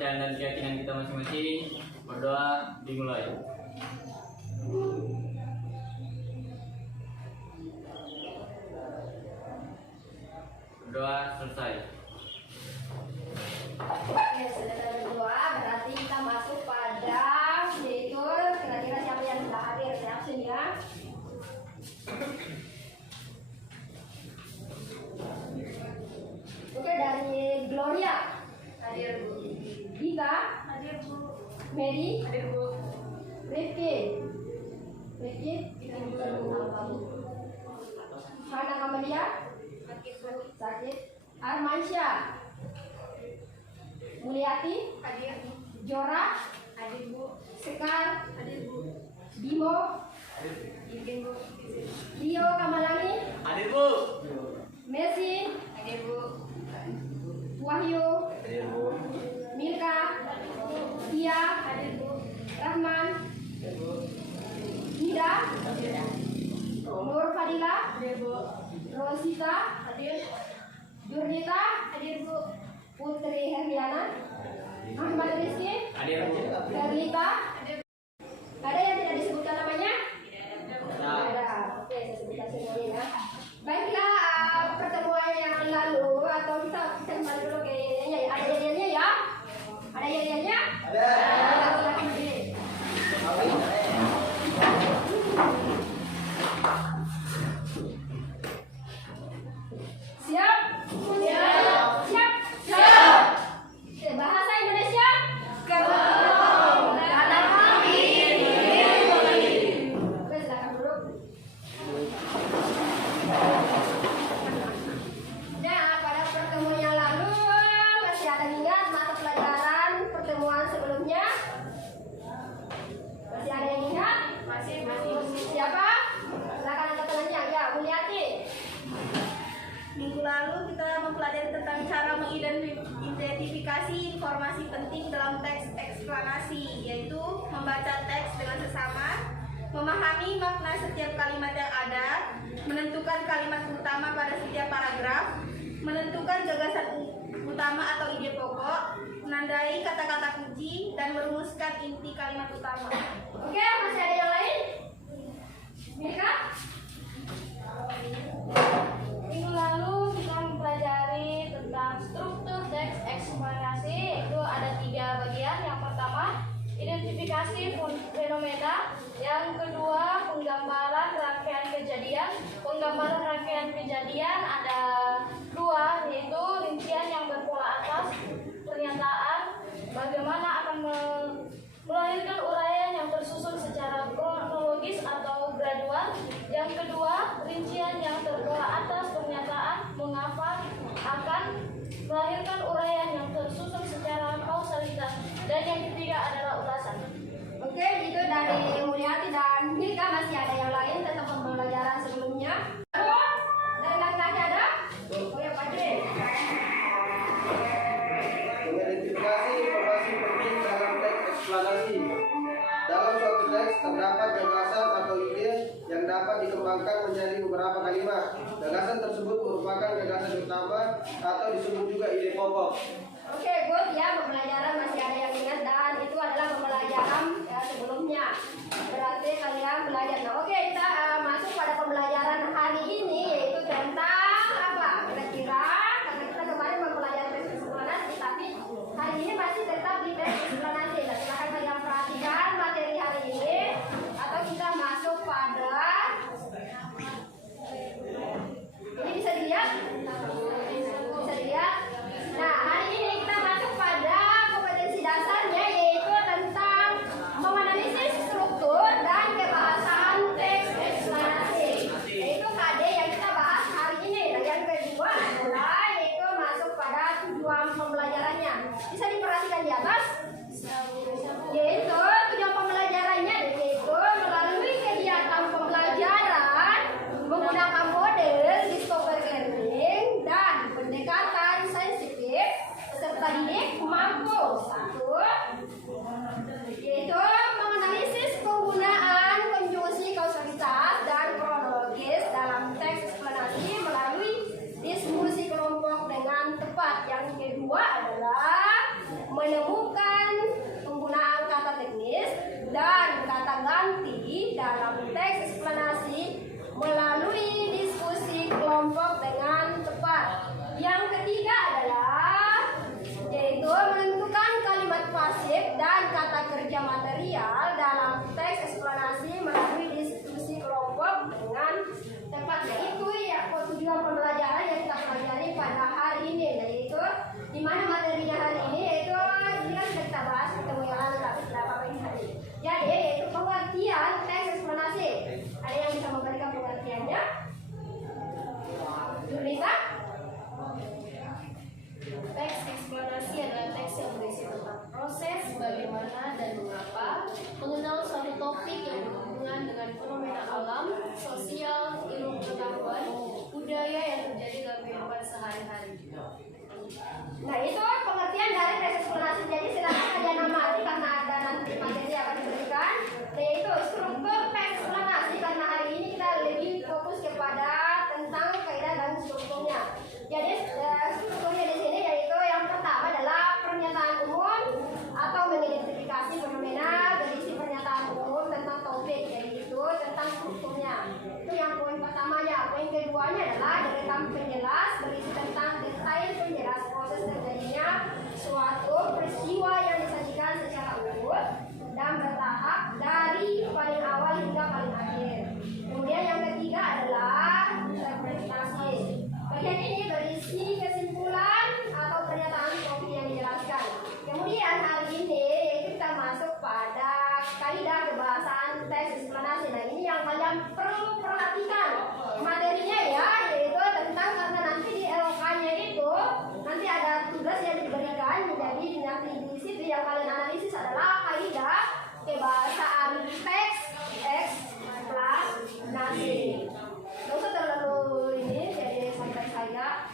kepercayaan dan keyakinan kita masing-masing. Berdoa dimulai. Berdoa selesai. Oke, sudah berdoa, berarti kita masuk pada yaitu kira-kira siapa yang sudah hadir ya, absennya. Oke, dari Gloria hadir Bu. Dika hadir Bu. Mary hadir Bu. Rifki Hana Kamalia sakit. Armansyah Mulyati hadir. Jora hadir Bu. Sekar hadir Bu. Bimo hadir Bu. Rio Kamalangi Hadir Bu. Messi hadir Bu. Wahyu Hadir Bu. Milka Tia hadir Bu. Rahman Nida Nur Fadila hadir Bu. Rosita hadir. Jurnita hadir Bu. Putri Herliana Ahmad Rizky Hadir Bu. Darlita hadir. Ada yang tidak disebutkan namanya? Ya. Ada. Oke, saya sebutkan semuanya ya. Baiklah, pertemuan yang lalu atau kita kembali dulu ke ya, ada yayanya ya? Ada yayanya? Ada. Silakan berdiri. Siap? Siap. Siap? Siap. Oke, bahasa Indonesia? Kanan kiri. Oke, silakan duduk. Nah, pada pertemuan yang lalu masih ada ingat mata pelajaran pertemuan sebelumnya? Masih ada yang ingat? Masih. Siapa? Silakan angkat tangannya. Ya, Mulyati. Minggu lalu kita mempelajari tentang cara mengidentifikasi informasi penting dalam teks eksplanasi, yaitu membaca teks dengan sesama, memahami makna setiap kalimat yang ada, menentukan kalimat utama pada setiap paragraf, menentukan gagasan utama atau ide pokok, menandai kata-kata kunci, dan merumuskan inti kalimat utama. Oke, masih ada yang lain? Mika? Minggu lalu kita mempelajari tentang struktur teks eksplanasi. Itu ada 3 bagian. Yang pertama, identifikasi fenomena. Yang kedua, penggambaran rangkaian kejadian. Penggambaran rangkaian kejadian ada 2, yaitu rincian yang berpola atas, pernyataan bagaimana akan melahirkan uraian yang tersusun secara kronologis atau gradual. Yang kedua, rincian yang terpola atas, pernyataan mengapa akan melahirkan uraian yang tersusun secara kausalitas. Dan yang ketiga adalah ulasan. Oke, itu dari Mulyati dan Mika. Masih ada yang lain tentang pembelajaran sebelumnya? Dari laki-laki ada? Oh ya, Pak Dre. Mengidentifikasi informasi penting dalam teks eksplanasi. Dalam suatu teks terdapat gagasan atau ide yang dapat dikembangkan menjadi beberapa kalimat. Gagasan tersebut merupakan gagasan utama atau disebut juga ide pokok. Oke, good ya, pembelajaran masih ada yang ingat dan itu adalah pembelajaran ya, sebelumnya. Berarti kalian belajar. Nah, oke, kita masuk pada pembelajaran hari ini yaitu tentang apa? Kira-kira karena kita kemarin mempelajari teks eksplanasi, tapi hari ini masih tetap di teks eksplanasi. Nah, silakan kalian perhatikan materi hari ini atau kita masuk pada ini bisa dilihat? Bisa dilihat? Nah, hari ini kita masuk pada kompetensi dasarnya yaitu tentang menganalisis struktur dan kebahasaan teks eksplanasi. Yaitu KD yang kita bahas hari ini. Dan yang kedua adalah yaitu masuk pada tujuan pembelajarannya. Bisa diperhatikan di atas? Yaitu tujuan pembelajarannya yaitu melalui kegiatan pembelajaran menggunakan model discover learning kelompok dengan tepat. Yang ketiga adalah yaitu menentukan kalimat pasif dan kata kerja material dalam teks eksplanasi melalui diskusi kelompok dengan tepat. Yaitu ya tujuan pembelajaran yang kita pelajari pada hari ini, yaitu di mana materinya hari ini yaitu ini kan sudah kita bahas ketemu yang lalu tapi tidak apa-apa ini hari. Jadi yaitu pengertian teks eksplanasi. Ada yang bisa memberikan pengertiannya? Bisa? Teks eksplanasi adalah teks yang berisi tentang proses, bagaimana dan mengapa, mengenal suatu topik yang berhubungan dengan fenomena alam, sosial, ilmu pengetahuan, budaya yang terjadi dalam kehidupan sehari-hari. Nah itu pengertian dari teks eksplanasi. Jadi silakan kalian amati karena ada nanti materi yang akan diberikan, yaitu struktur teks eksplanasi. Karena hari ini kita lebih fokus kepada tentang kaidah dan strukturnya. Jadi strukturnya di sini yaitu yang pertama adalah pernyataan umum atau mengidentifikasi fenomena berisi pernyataan umum tentang topik, yaitu tentang strukturnya. Itu yang poin pertamanya. Poin keduanya adalah deretan penjelas berisi tentang detail penjelas proses terjadinya suatu peristiwa yang disajikan secara urut dan bertahap dari paling awal hingga paling akhir. Kemudian yang ketiga adalah interpretasi. Bagian ini berisi kesimpulan atau pernyataan topik yang dijelaskan. Kemudian hari ini kita masuk pada kaidah kebahasan teks eksplanasi. Nah ini yang kalian perlu perhatikan materinya ya, yaitu tentang karena nanti di LK-nya itu nanti ada tugas yang diberikan. Jadi nanti di situ yang kalian analisis adalah kaidah kebahasaan teks eksplanasi. Nggak usah terlalu ini, jadi santai saja.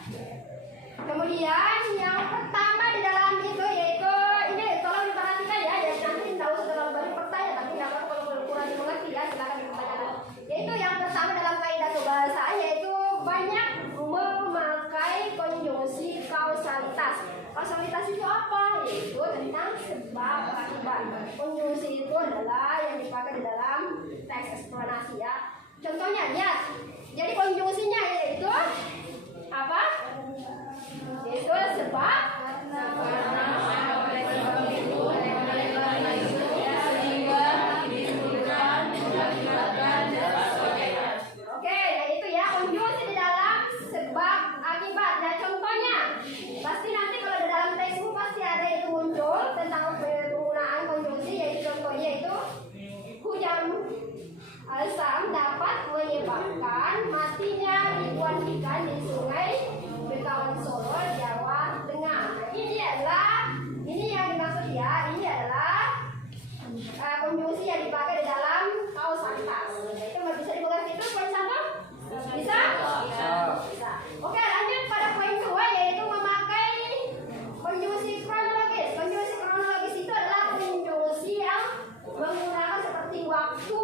Kemudian yang pertama di dalam itu yaitu ini tolong diperhatikan ya, jadi nanti tidak usah terlalu banyak pertanyaan, tapi yang kalau kurang dimengerti ya silakan dipertanyakan. Yaitu yang pertama dalam kaidah kebahasaan yaitu banyak memakai konjungsi kausalitas. Kausalitas itu apa? Yaitu tentang sebab akibat. Konjungsi itu adalah yang dipakai di dalam teks eksplanasi ya. Contohnya lihat. Jadi konjungsinya yaitu apa? Yaitu sebab Oke, nah itu ya konjungsi di dalam sebab akibat. Nah contohnya pasti nanti kalau di dalam textbook pasti ada itu muncul tentang penggunaan konjungsi, yaitu contohnya itu hujan asam dapat menyebabkan matinya ribuan ikan di sungai Bengawan Solo, Jawa Tengah. Nah, ini yang dimaksud ya, ini adalah konjungsi yang dipakai di dalam kausalitas. Itu nggak bisa dimengerti itu poin satu? Bisa? Bisa. Oke, lanjut pada poin kedua yaitu memakai konjungsi kronologis. Konjungsi kronologis itu adalah konjungsi yang menggunakan seperti waktu.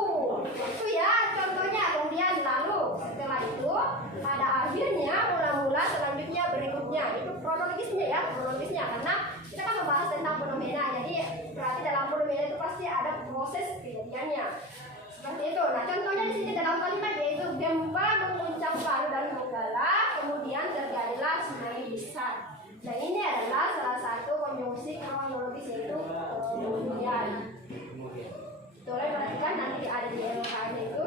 Itu ya contohnya. Kemudian lalu setelah itu pada akhirnya mula-mula selanjutnya berikutnya. Itu kronologisnya ya, kronologisnya karena kita kan membahas tentang fenomena. Jadi berarti dalam fenomena itu pasti ada proses kejadiannya. Seperti itu. Nah contohnya di sini dalam kalimat yaitu gempa mengguncang Palu dan Donggala, kemudian terjadilah tsunami besar. Nah ini adalah salah satu konjungsi kronologis yaitu kemudian. Tolong perhatikan nanti ada di LK-nya itu.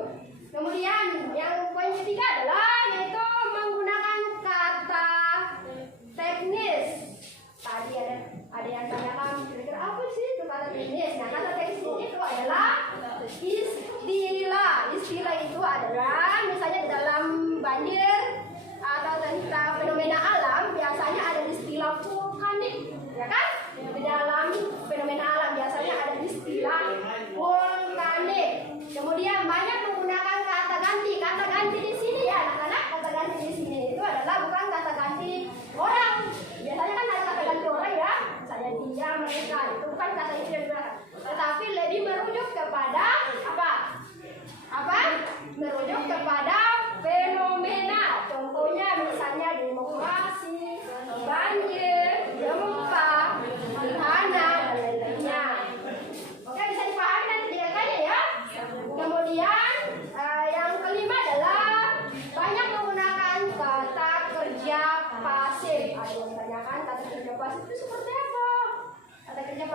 Kemudian yang poin ketiga adalah yaitu menggunakan kata teknis. Tadi ada yang tanyakan kira-kira apa sih itu kata teknis. Nah kata teknis itu adalah istilah itu adalah misalnya di dalam banjir atau tentang fenomena alam biasanya ada istilah vulkanik, ya kan? Di dalam fenomena alam biasanya ada istilah vulkanik. Kemudian banyak menggunakan kata ganti. Kata ganti di sini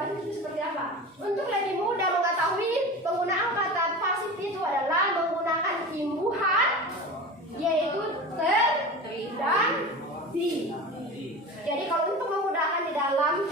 pasif itu seperti apa? Untuk lebih mudah mengetahui penggunaan kata pasif itu adalah menggunakan imbuhan, yaitu ter dan di. Jadi kalau untuk memudahkan di dalam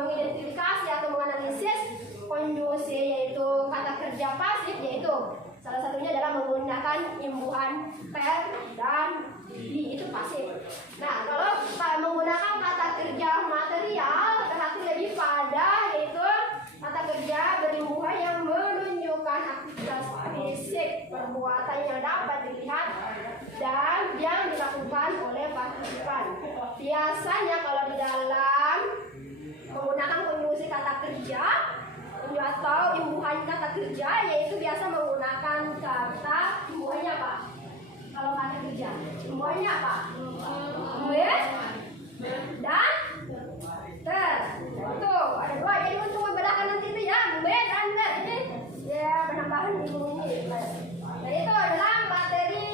mengidentifikasi atau menganalisis konjugasi yaitu kata kerja pasif, yaitu salah satunya adalah menggunakan imbuhan ter dan di, itu pasif. Nah, kalau menggunakan kata kerja material berarti lebih pada yaitu kata kerja berimbuhan yang menunjukkan aktivitas fisik, perbuatan yang dapat dilihat dan yang dilakukan oleh partisipan. Biasanya kalau di dalam menggunakan konjugasi kata kerja atau imbuhan kata kerja, yaitu biasa menggunakan kata imbuhannya apa? Kalau kata kerja imbuhannya apa? Me dan ter. Tuh ada dua. Jadi untuk membedakan nanti itu ya me dan ter ini ya penambahan di bunyi. Nah itu adalah materi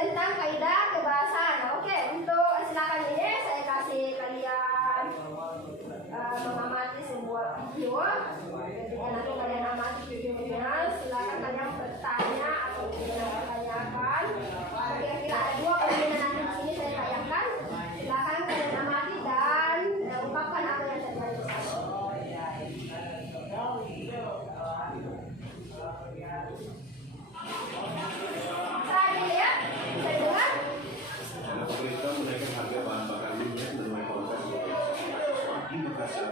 tentang kaidah kebahasaan. Oke, untuk silakan ini saya kasih kalian mengamati sebuah video. Nanti kalian amati videonya. Silakan kalian bertanya atau bertanyakan. Kira-kira ada dua pertanyaan nanti di sini saya tayangkan. Silakan kalian amati dan ungkapkan apa yang terjadi di sana. Pemerintah menaikkan harga bahan bakar minyak menuai protes di Makassar.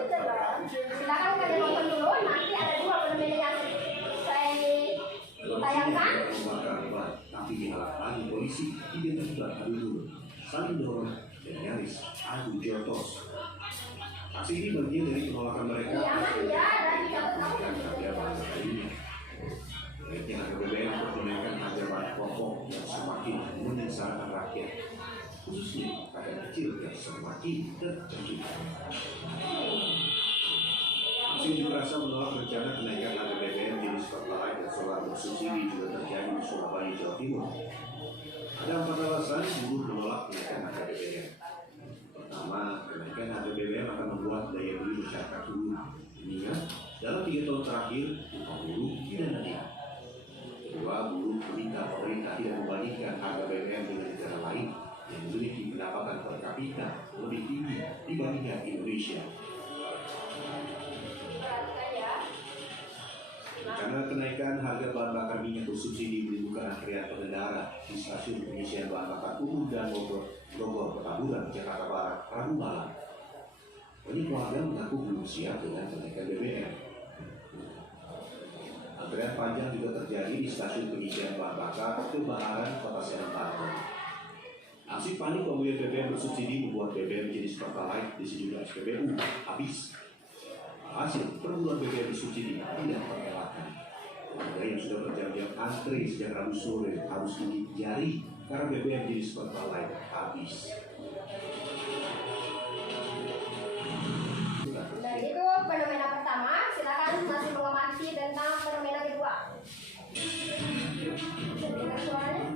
Silakan kalian nonton dulu. Nanti ada dua fenomena yang saya tayangkan. Tapi dihalang polisi tidak terlibat adu dulu, saling dorong dan nyaris adu jotos. Aksi ini bagian dari penolakan mereka harga bahan bakar minyak. Naiknya harga BBM untuk menaikkan harga bahan pokok yang semakin menyengsarakan rakyat, khususnya rakyat kecil yang semakin terjejak. Aksi unjuk rasa menolak rencana kenaikan harga BBM jenis Pertalite dan solar bersubsidi juga terjadi di Surabaya, Jawa Timur. Ada 4 alasan buruh menolak kenaikan harga BBM. Pertama, kenaikan harga BBM akan membuat daya beli masyarakat turun. Ingat, dalam 3 tahun terakhir, upah buruh tidak naik. Kedua, buruh meminta pemerintah tidak membandingkan harga BBM dengan negara lain yang memiliki pendapatan per kapita lebih tinggi dibandingkan Indonesia. Karena kenaikan harga bahan bakar minyak bersubsidi menimbulkan antrian pengendara di stasiun pengisian bahan bakar umum dan Bogor Petamburan, Jakarta Barat, Rabu malam. Banyak warga mengaku belum siap dengan kenaikan BBM. Antrian panjang juga terjadi di stasiun pengisian bahan bakar Kebaharan, Kota Serang, Banten. Aksi panik pembelian BBM bersubsidi membuat BBM jenis Pertalite di sejumlah SPBU habis. Hasil perburuan BBM bersubsidi tidak terelakkan. Warga yang sudah berjam-jam antri sejak Rabu sore harus gigit jari karena BBM jenis Pertalite habis. Dan itu fenomena pertama. Silakan masih mengamati tentang fenomena kedua. Bisa dengar suaranya?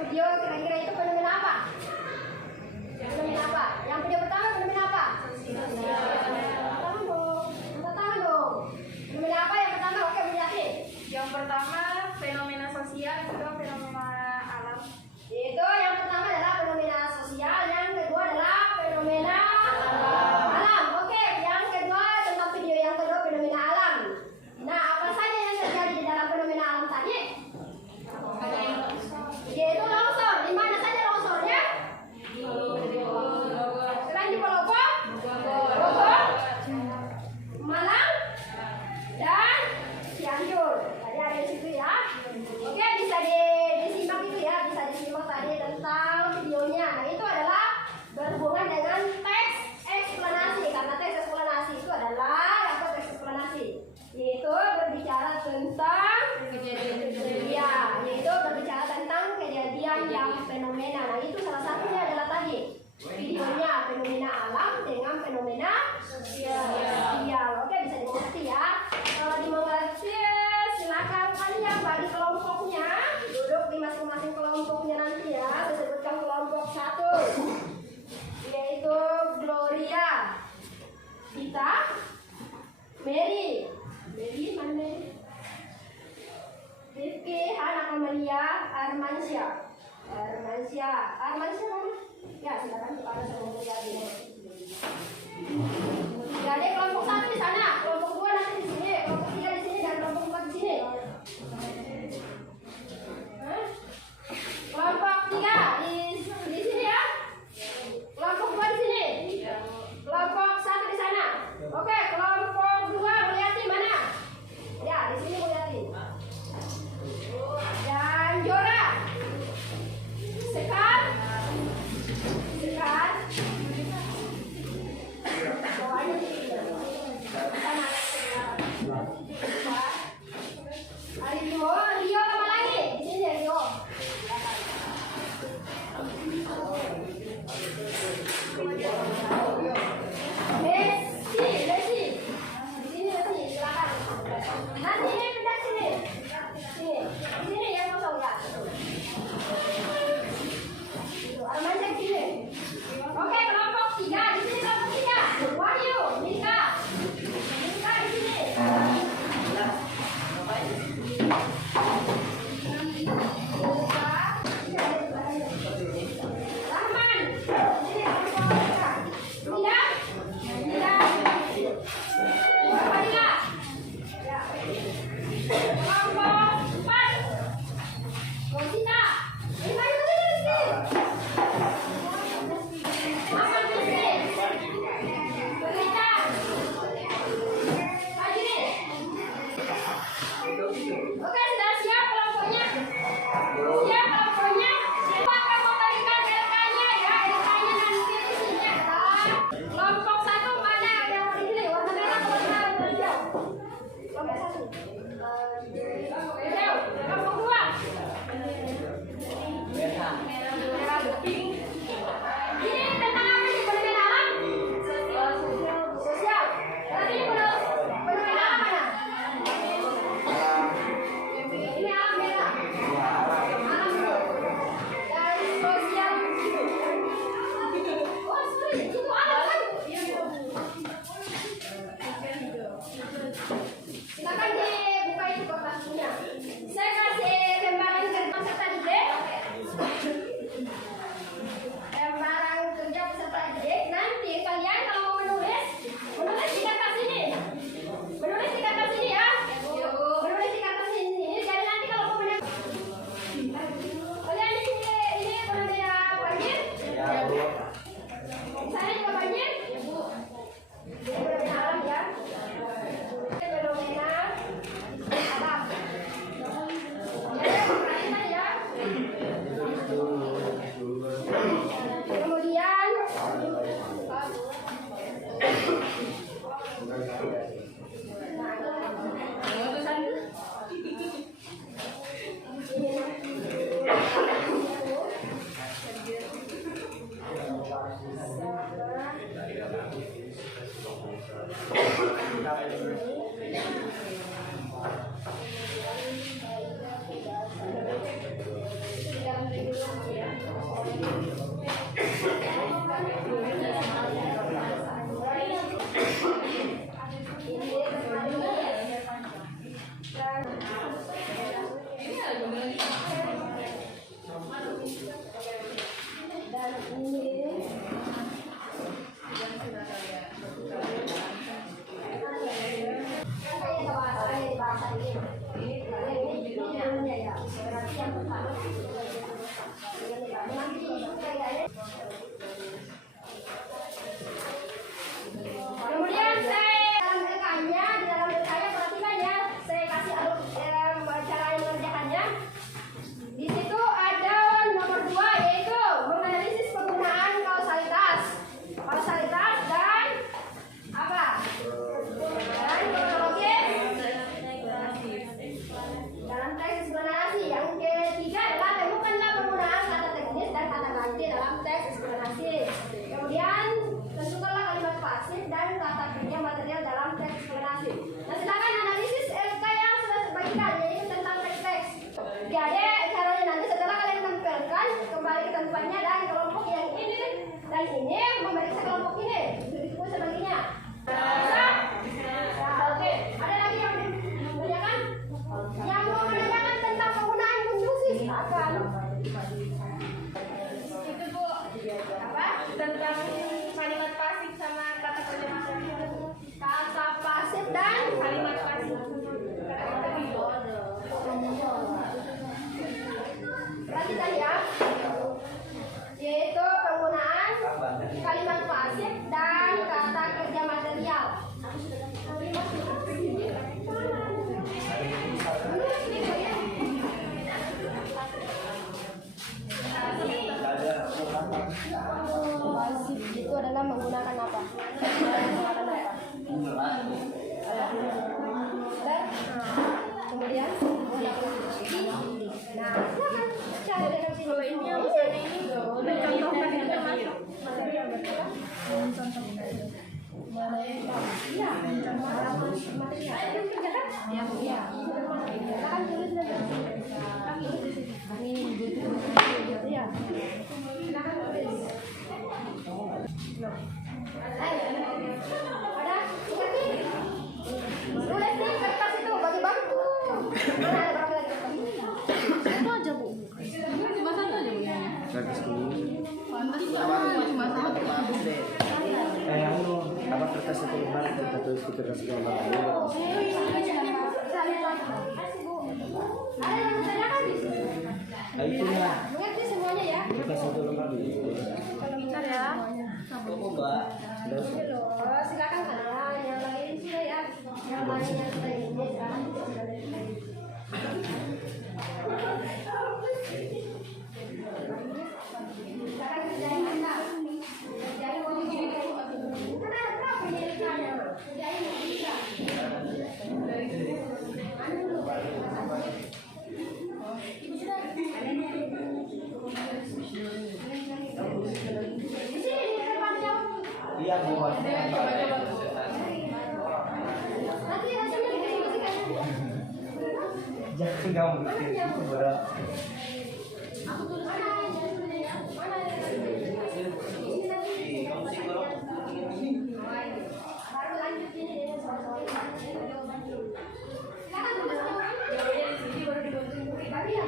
video kira-kira itu fenomena apa? Fenomena apa? Yang video pertama fenomena apa? Tangan dong. Fenomena apa yang pertama? Oke, berarti. Yang pertama fenomena sosial, yang kedua fenomena alam. Itu yang pertama adalah fenomena sosial, yang kedua adalah fenomena alam. Oke, yang kedua tentang video yang kedua fenomena alam. Nah, apa saja yang terjadi di dalam fenomena alam tadi? Yaitu longsor. Di mana saja longsornya? Selain di Pelopor, Bogor, Malang, dan Cianjur. Tadi ada di situ ya. Oke, bisa disimak itu ya, bisa disimak tadi tentang videonya. Nah, itu adalah berhubungan dengan teks eksplanasi, karena teks eksplanasi itu adalah apa? Teks eksplanasi, yaitu berbicara tentang ya, yaitu berbicara tentang kejadian yang fenomena. Nah, itu salah satunya adalah tadi videonya fenomena alam dengan fenomena sosial. Oke, bisa dimengerti ya. Kalau dimengerti, silakan kalian bagi kelompoknya, duduk di masing-masing kelompoknya nanti ya. Saya sebutkan kelompok 1, yaitu Gloria, Dita, Mary mana Mary? Rifki, Hana, Amalia, Armansyah mana? Ya, silakan kepada semua jadi. Jadi kelompok 1 di sana, kelompok 2 nanti di sini, kelompok 3 di sini, dan kelompok 4 di sini. Kelompok 3 di sini ya. Kelompok 2 di sini. Kelompok 1 di sana. Oke, kelompok 2 Mulyati mana? Ya, di sini Mulyati. Dan Jora. Sekar. Rio sama lagi di sini ya, Rio. Messi. Di sini silakan. Nanti ini pindah sini. Di sini yang kosong ya. Armansyah di sini. Oke, kelompok 3 di sini, kelompok 3. Wahyu, Mika di sini. Rahman, ini kelompok 3. Kelompok 4. Rosita, oke, sudah siap kelompoknya? Siap kelompoknya? Siapa akan memberikan LK-nya ya? LK-nya nanti di sini adalah kelompok 1 mana yang di sini? Warna merah atau warna hijau? Kelompok 1. Hijau. Kelompok 2. Merah pink. Ini tentang apa nih? Fenomena alam? Sosial. Berarti ini fenomena alam mana? Ini alam merah. Alam dan sosial. Oh, sorry, itu alam kan? Silakan dibuka itu kertasnya. Saya kasih lembaran kerja peserta didik. Lembaran kerja peserta didik. Nanti kalian kalau mau menulis di kertas ini. Menulis di kertas ini ya. Menulis di kertas ini. Jadi nanti kalau mau menulis, kalian di sini ini fenomena banjir. Di sana juga banjir. Ini fenomena alam ya. Fenomena alam. Ya, bukain tadi ya. Kemudian pembahasan ini. Ini judulnya ya. Berarti yang pertama. Kemudian dalam LK-nya, di dalam LK-nya perhatikan ya, saya kasih cara yang mengerjakannya. Di situ ada nomor 2 yaitu menganalisis penggunaan kausalitas dan apa? Dan kronologi dalam teks eksplanasi. Yang ketiga adalah temukanlah penggunaan kata teknis dan kata ganti dalam teks eksplanasi. Kemudian tentukanlah kalimat pasif dan kata kerja material dalam teks eksplanasi. Nah, silakan analisis LK yang sudah dibagikan yaitu tentang teks-teks. Jadi caranya nanti setelah kalian tampilkan kembali ketentuannya dan kelompok yang ini dan ini memeriksa kelompok ini. Begitu sebaliknya. Oke, ada lagi yang menanyakan? Yang mau menanyakan tentang penggunaan konjungsi silakan. Itu Bu, Apa? tentang kalimat pasif sama kata kerja material. Kata pasif dan Kalimat pasif. perhatikan ya, yaitu penggunaan kalimat pasif dan kata kerja material. Pasif itu adalah menggunakan apa? Menggunakan apa? Dan kemudian nah, silakan cari dengan sini. Kalau ini yang misalnya ini mencontohkan yang termasuk material betul. Iya, material. Ada yang kerjakan? Ya, iya. Silakan tulis dan tulis di sini. Iya. Silakan tulis. Ada? Ingat nih. Tulis nih kertas itu bagi-bagi tuh. Mana ada berapa lagi kertas? Itu aja Bu. Cuma satu aja Bu. Pantas cuma satu. Kayak apa kertas itu lembar kita tulis di kertas itu lembar dulu. Bisa lihat lagi. Kasih Bu. Ada yang bertanyakan? Itu ya. Mengerti semuanya ya? Kertas itu lembar dulu. Bentar ya. Silakan sana. Yang lain sudah ya. Yang lainnya sudah ini. Sekarang kita sudah lihat lagi. Sekarang kerjain Anda. Kerjain mau begini. Karena ada berapa penyidikannya? Kerjain mau bisa. Anu dulu. Ibu sudah. Di sini di depan jauh. Iya, Bu. Nanti hasilnya dikasih-kasihkan. Jangan kamu bikin itu berat. Aku tulis mana? Mana? Ini tadi. Baru lanjut ini deh soal-soal. Silakan tulis semua. Ini baru dibuatin pribadi ya.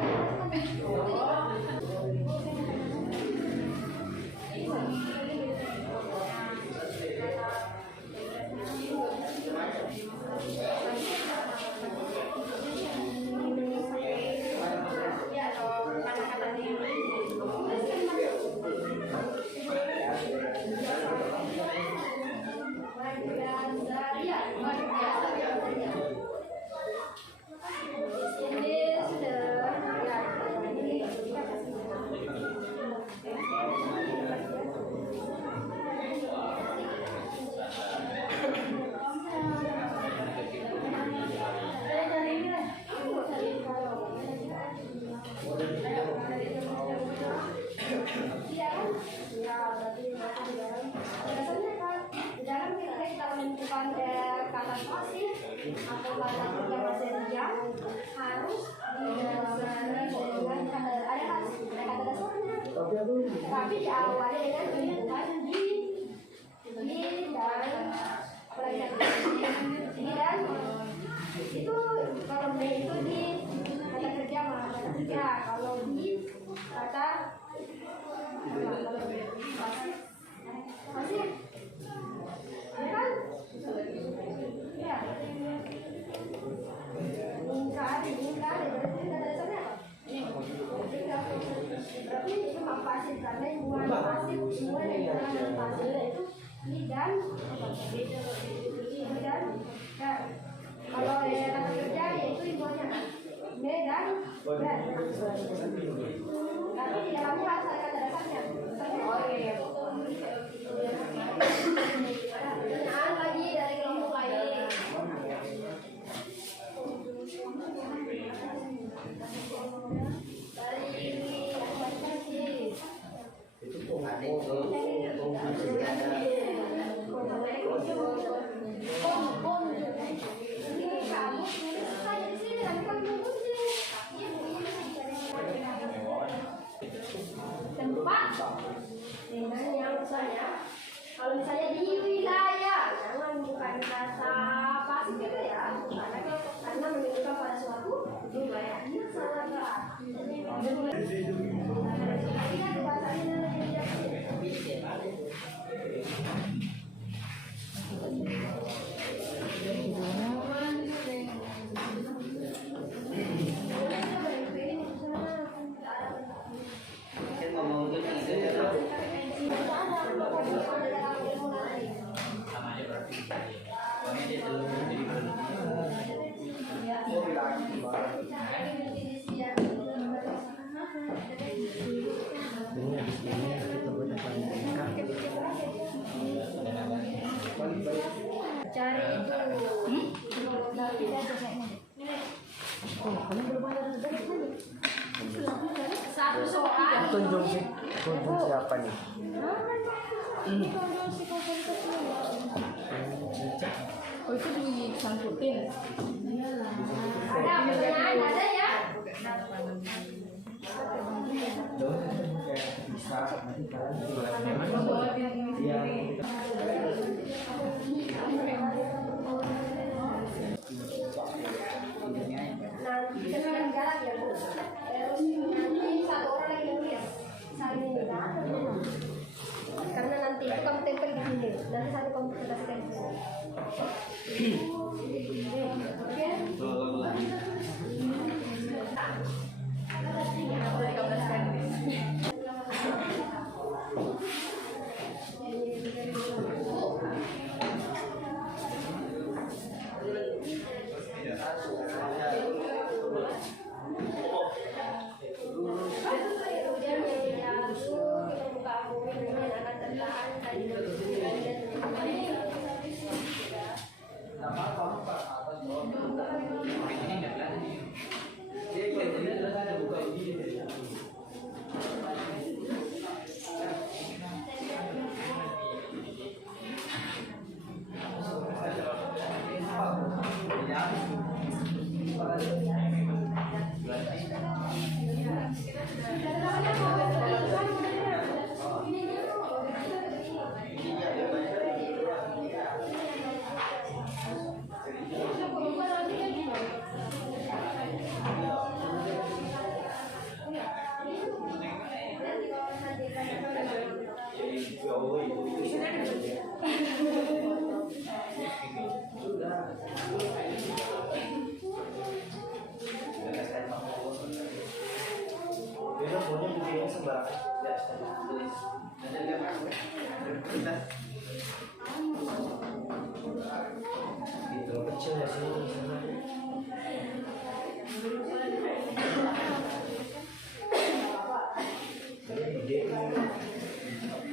atau kata kerja material harus didasari dengan kata ada kata dasarnya, tapi diawali dengan di dan apalagi ini dan itu kalau B itu di kata kerja malah kata kerja, kalau di kata masih ya kan ya. yang berat. Karena di dalamnya harus ada kata dasarnya. Oh iya. Pertanyaan lagi dari kelompok lain. Dari ini kasih. Tempat dengan yang misalnya kalau misalnya di wilayah jangan bukan kata pasti gitu ya karena menunjukkan pada suatu wilayah namanya berarti soalnya dia dulu jadi cari satu soal Tunjuk siapa nih? Oh itu disangkutin. ada pertanyaan ada ya nanti kita jalan ya Bu. Terus nanti satu orang lagi nulis saling karena nanti itu kamu tempel di sini nanti satu kamu presentasikan di sini. Kecil ya sih.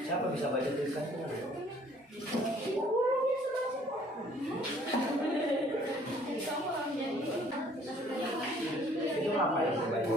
Siapa bisa baca tulisannya? Itu ngapain baca?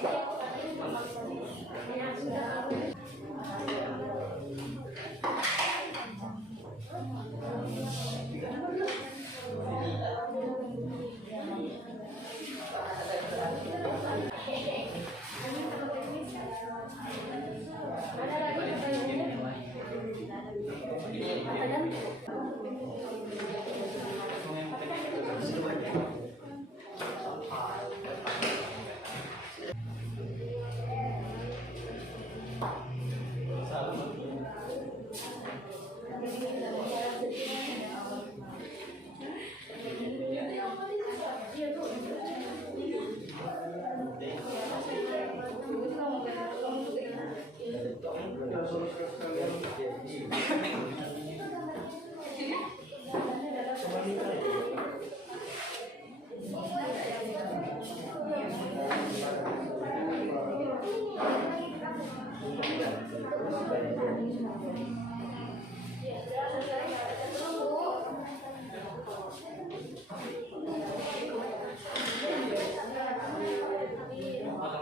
Potong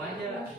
aja.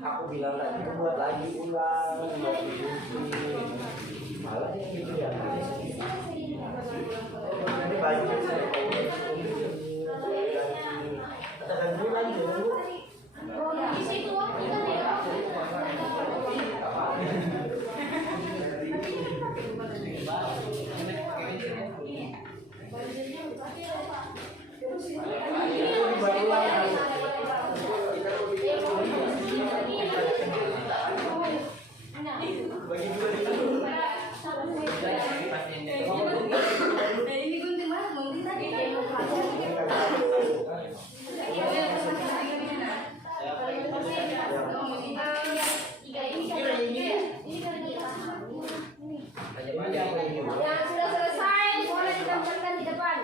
Aku bilang lagi itu buat lagi ulang, buat dicuci. Malah dia gitu ya. Jadi baju saya katakan dulu lagi dulu. Di situ waktu kan ya. Yang sudah selesai boleh digambarkan di depan.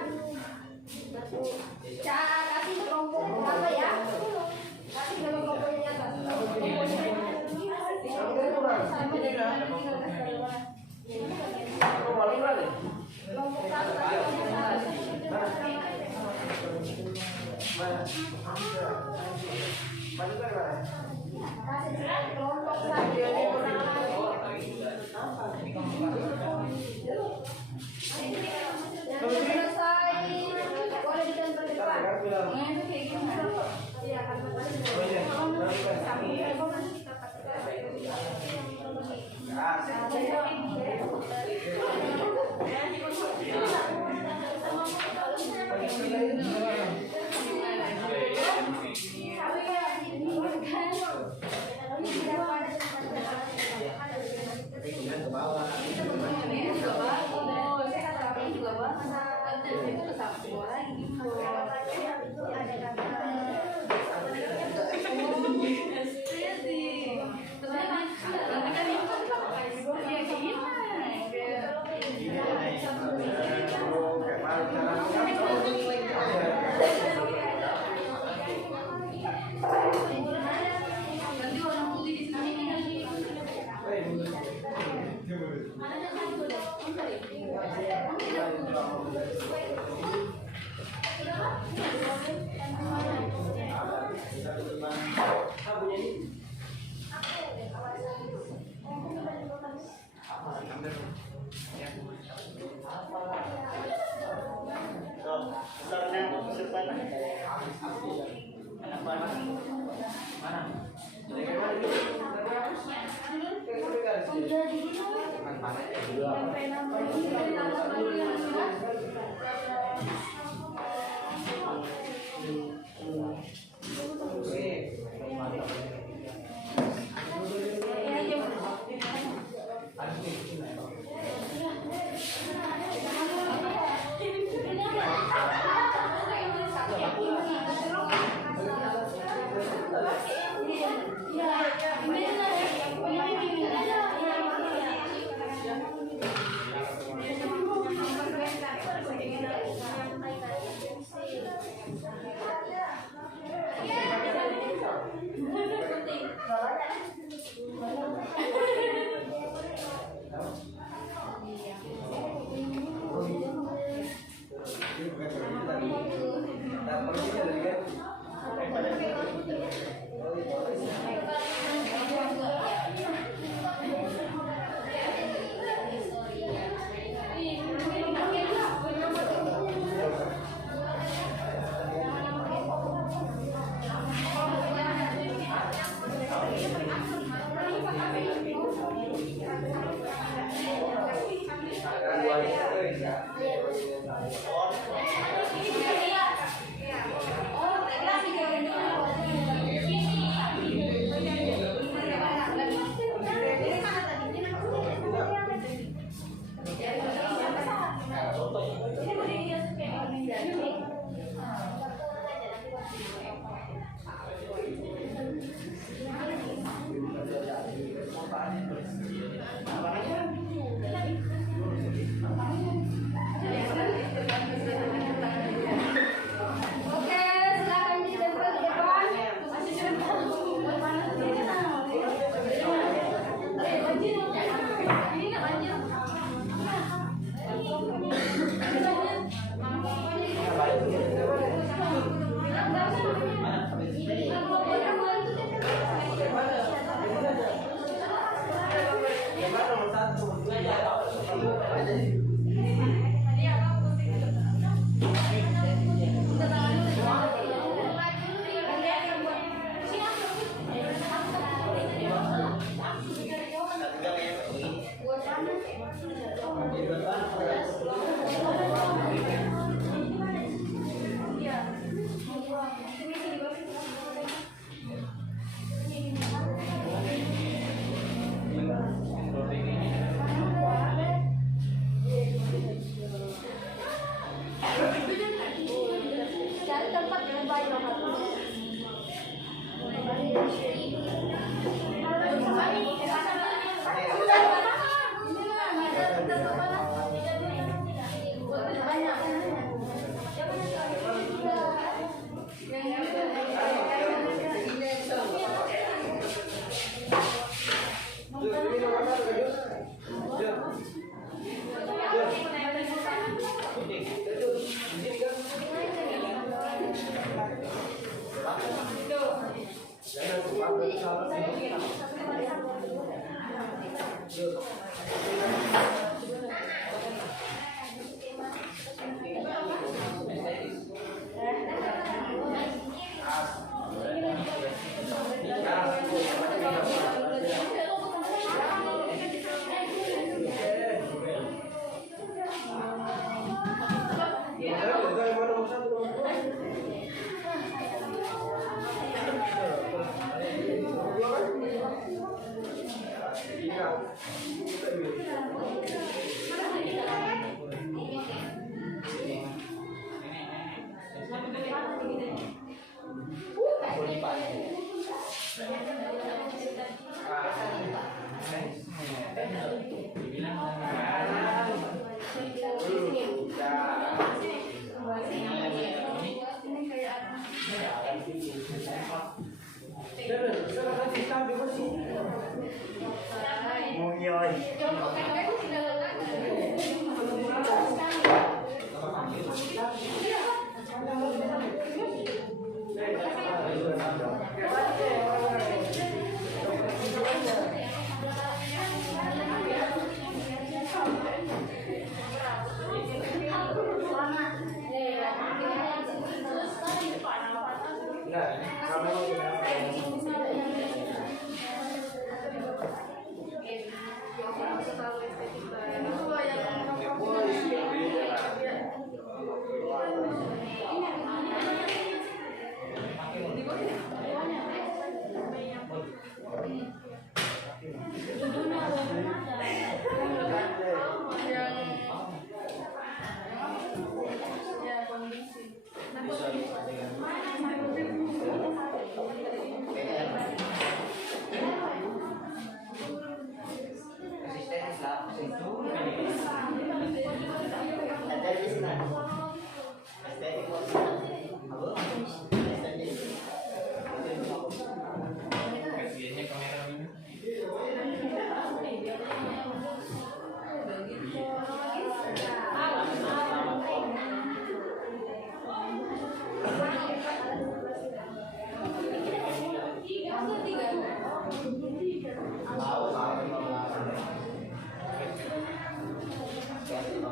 Kasih kelompok apa ya? Kasih kelompoknya nyata. Itu sama semua lagi.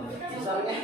Misalnya,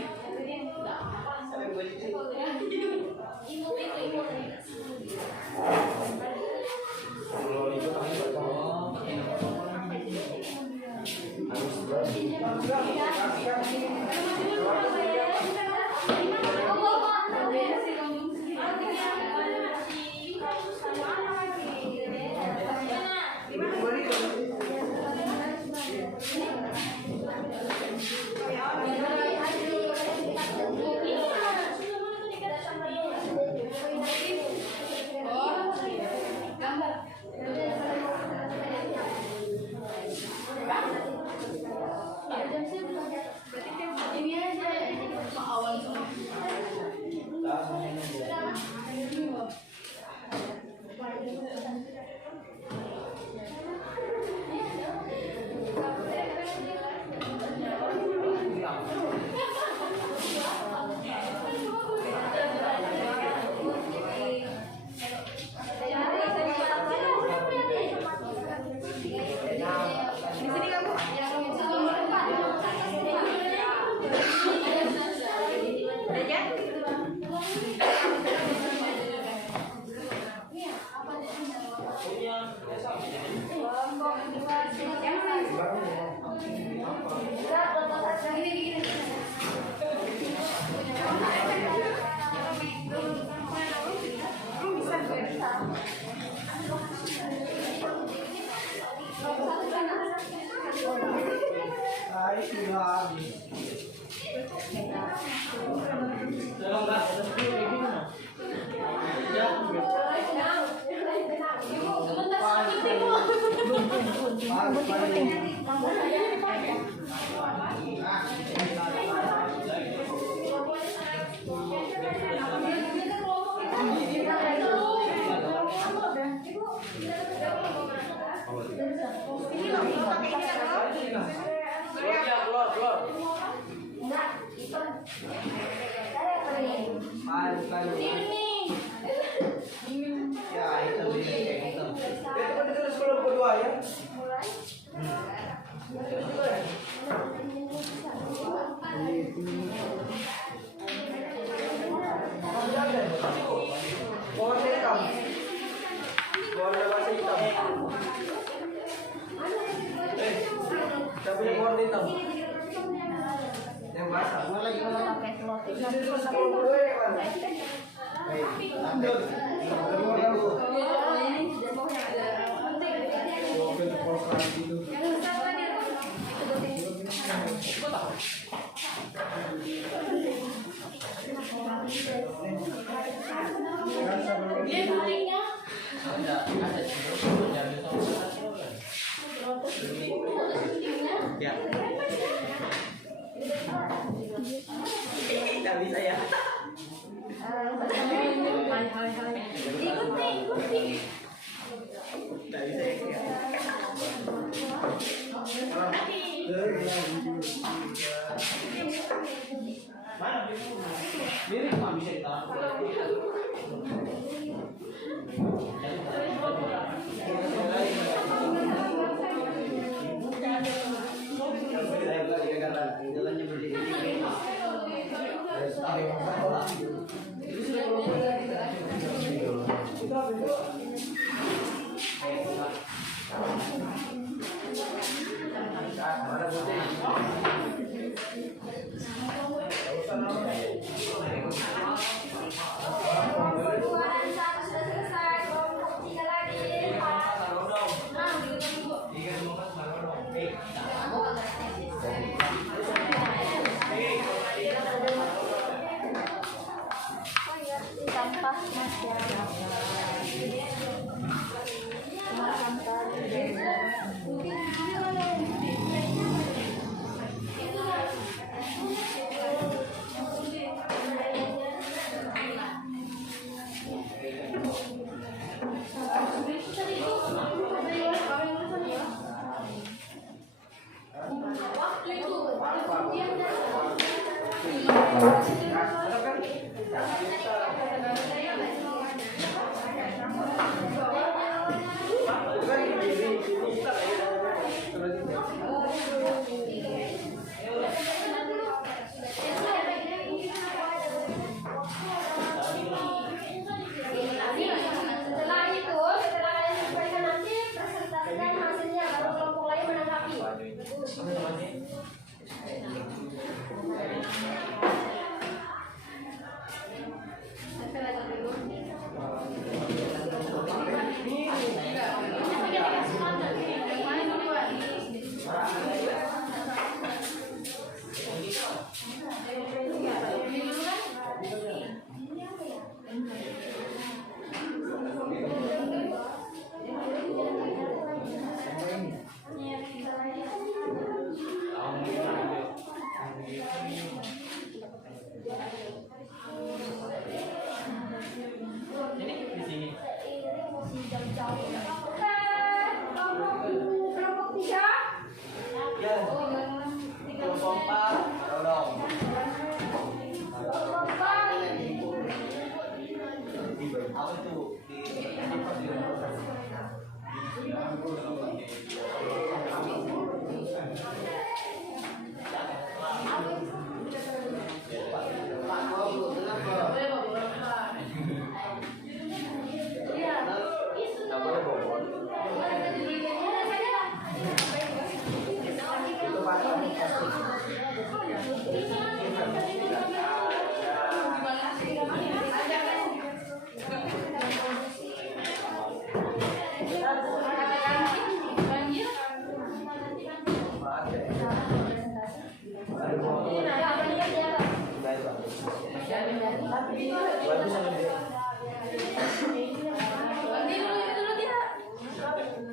Bagus sama dia.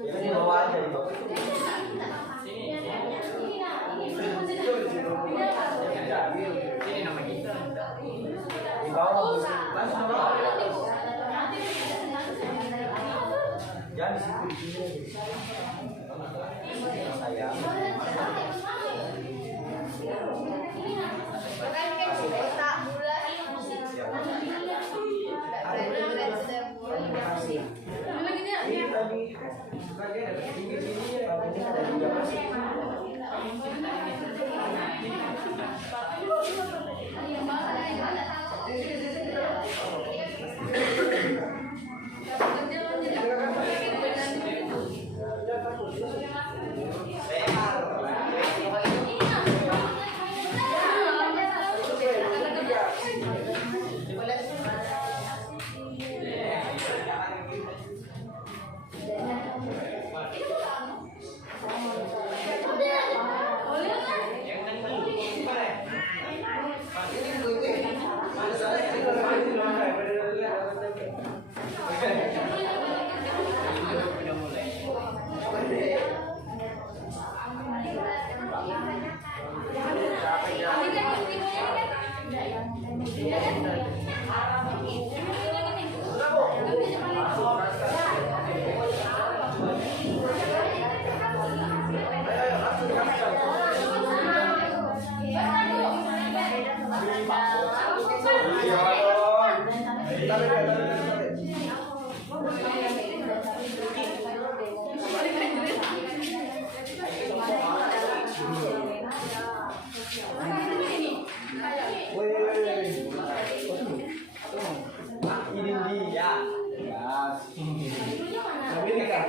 Ini bawa aja di bawah. Ini nama kita. Di bawah. Jangan di situ, di sini aja. Sayang. Otak bulat. Ini tadi bagian ada tinggi sini, ini ada juga masih. Ini dia. Ya. Tapi ini kan.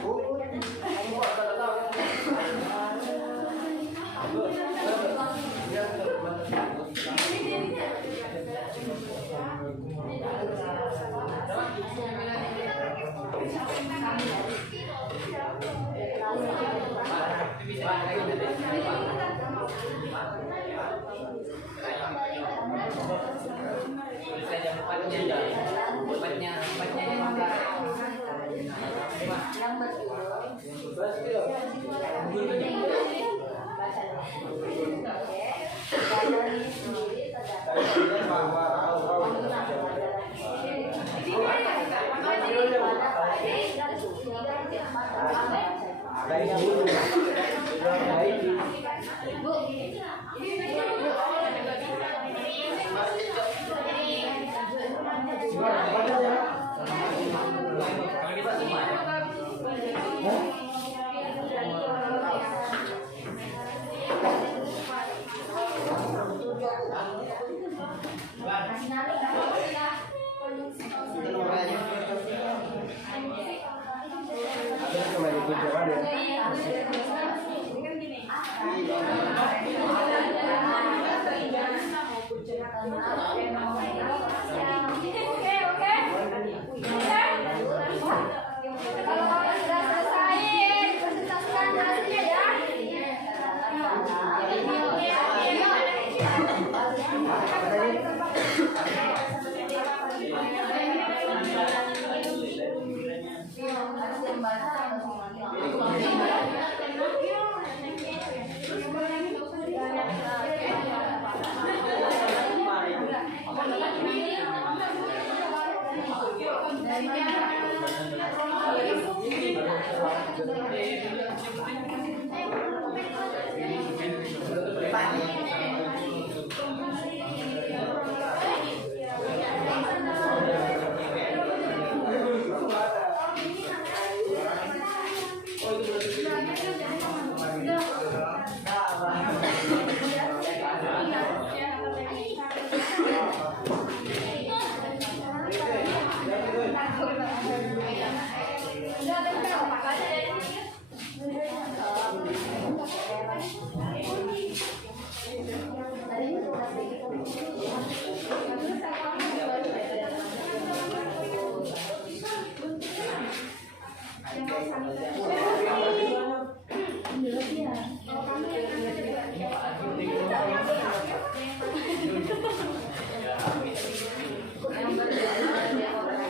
Bu. Oke. Kalau kalian sudah selesai, presentasikan hasilnya ya.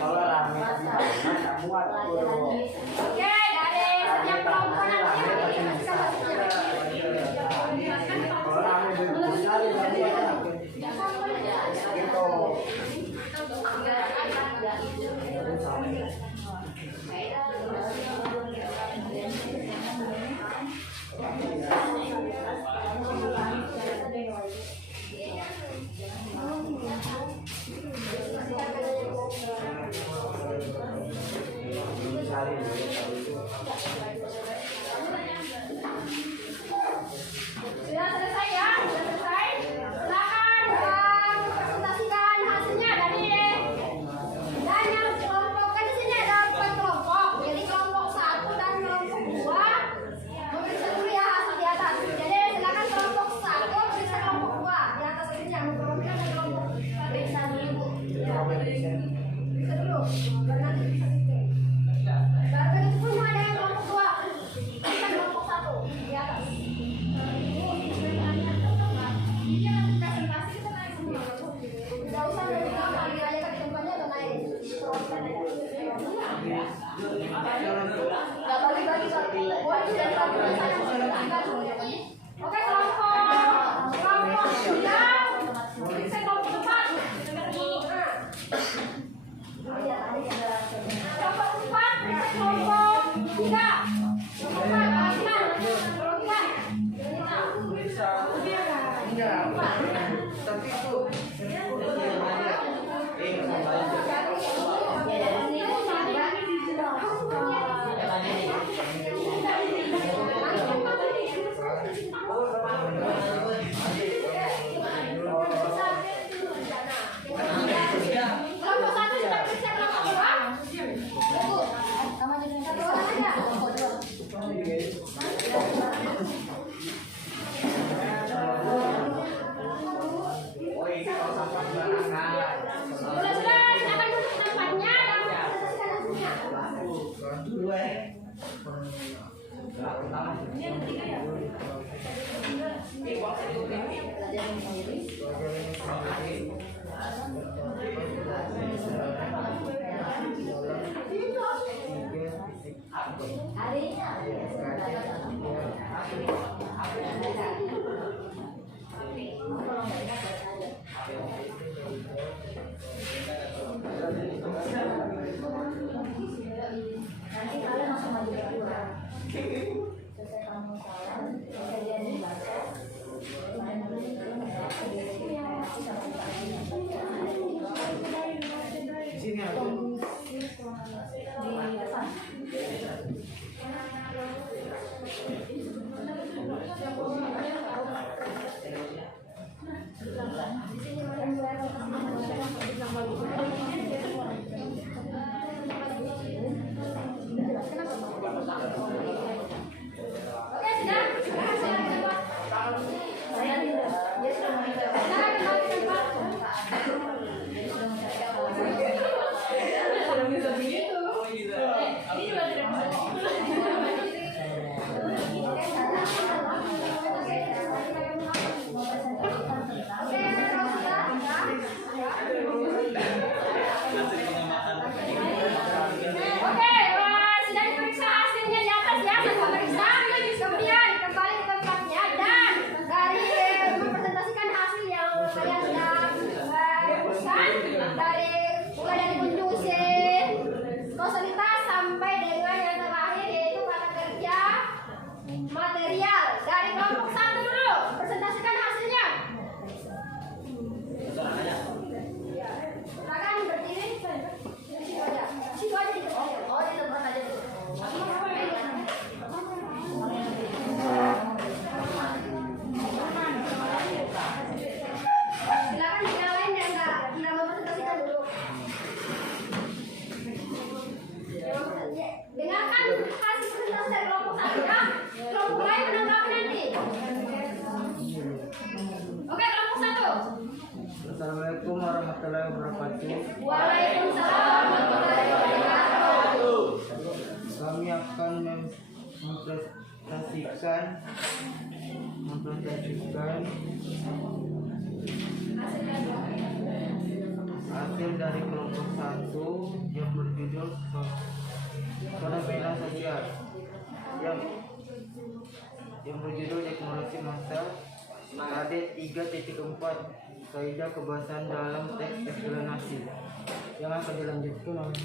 Kalau rame tak muat bro. Oke, dari setiap kelompok nanti dikasih hasilnya. Kalau rame berkali gitu. Sudah selesai ya? Sudah selesai? Silakan presentasikan hasilnya dari dan yang kelompokkan di sini ada 4 kelompok. Jadi kelompok 1 dan kelompok 2 memeriksa dulu ya hasil di atas. Jadi silakan kelompok 1 periksa kelompok 2 di atas sini yang memperolehkan dan kelompok periksa dulu. Ya, periksa dulu. Baru nanti bisa dicek. Baru itu semua ada yang kelompok 2. Periksa kelompok 1 di atas. Tidak usah dari panggil aja kan tempatnya atau naik. Nggak bagi-bagi satu. Oh itu dari bagi saya. Oke kelompok 3 periksa kelompok 4. rumusan dari mulai dari kunjungsi kausalitas sampai dengan yang terakhir yaitu kata kerja material. Dari kelompok 1 dulu, presentasikan hasilnya. Silakan berdiri. Situ aja. Situ aja di tempat. Oh, di tempat aja dulu. Silakan yang lain yang nggak mau presentasikan dulu. Dengarkan hasil presentasi dari kelompok 1 ya. Kelompok lain menanggapi nanti. Oke, kelompok 1. Assalamualaikum warahmatullahi wabarakatuh. Waalaikumsalam warahmatullahi wabarakatuh. Kami akan mempresentasikan hasil dari kelompok 1 yang berjudul fenomena sosial yang berjudul deklarasi massal AD 3.4 kaidah kebahasaan dalam teks eksplanasi yang akan dilanjutkan oleh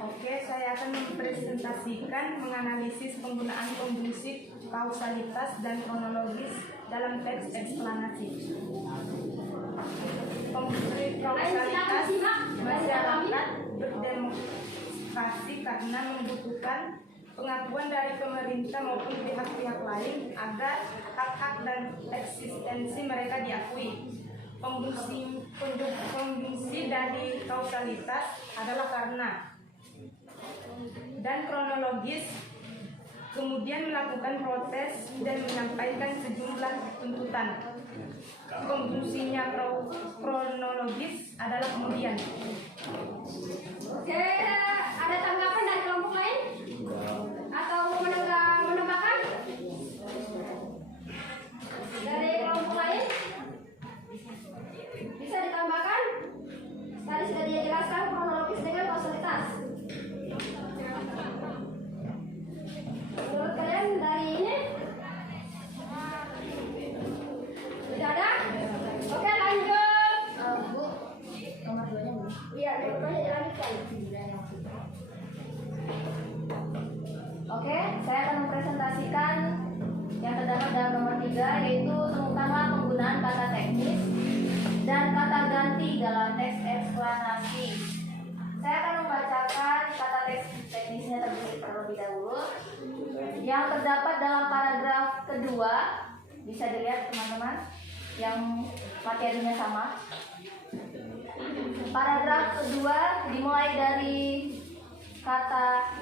Oke, saya akan mempresentasikan menganalisis penggunaan konjungsi, kausalitas, dan kronologis dalam teks eksplanasi. Konjungsi kausalitas masyarakat berdemonstrasi karena membutuhkan pengakuan dari pemerintah maupun pihak-pihak lain agar hak-hak dan eksistensi mereka diakui. Konjungsi dari kausalitas adalah karena dan kronologis kemudian melakukan protes dan menyampaikan sejumlah tuntutan. Konjungsinya kronologis adalah kemudian. Oke, ada tanggapan dari kelompok lain? Atau menambahkan? Dari kelompok lain? Bisa ditambahkan? Tadi sudah dijelaskan kronologis dengan kausalitas. Menurut kalian dari ini? Tidak ada? Oke, lanjut. Bu, nomor 2-nya belum? Iya, nomor 2-nya dilanjutkan. Oke, saya akan mempresentasikan yang terdapat dalam nomor 3, yaitu temukanlah penggunaan kata teknis dan kata ganti dalam teks eksplanasi. Saya akan membacakan kata teknisnya terlebih dahulu. Yang terdapat dalam paragraf kedua, bisa dilihat teman-teman, yang materinya sama. Paragraf kedua dimulai dari kata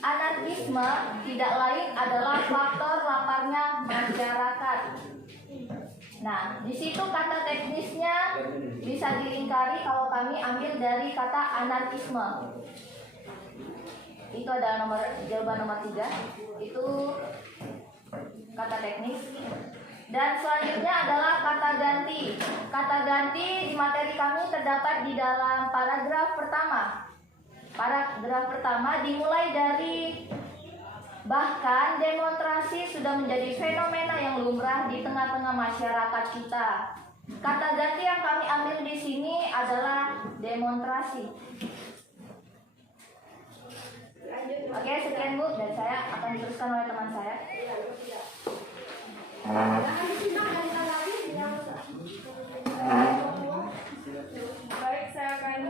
anarkisme, tidak lain adalah faktor laparnya masyarakat. Nah, di situ kata teknisnya bisa dilingkari kalau kami ambil dari kata anarkisme. Itu adalah jawaban nomor 3. Itu kata teknis. Dan selanjutnya adalah kata ganti. Kata ganti di materi kami terdapat di dalam paragraf pertama. Paragraf pertama dimulai dari bahkan demonstrasi sudah menjadi fenomena yang lumrah di tengah-tengah masyarakat kita. Kata ganti yang kami ambil di sini adalah demonstrasi. Oke, sekian Bu, dan saya akan diteruskan oleh teman saya. Baik, saya akan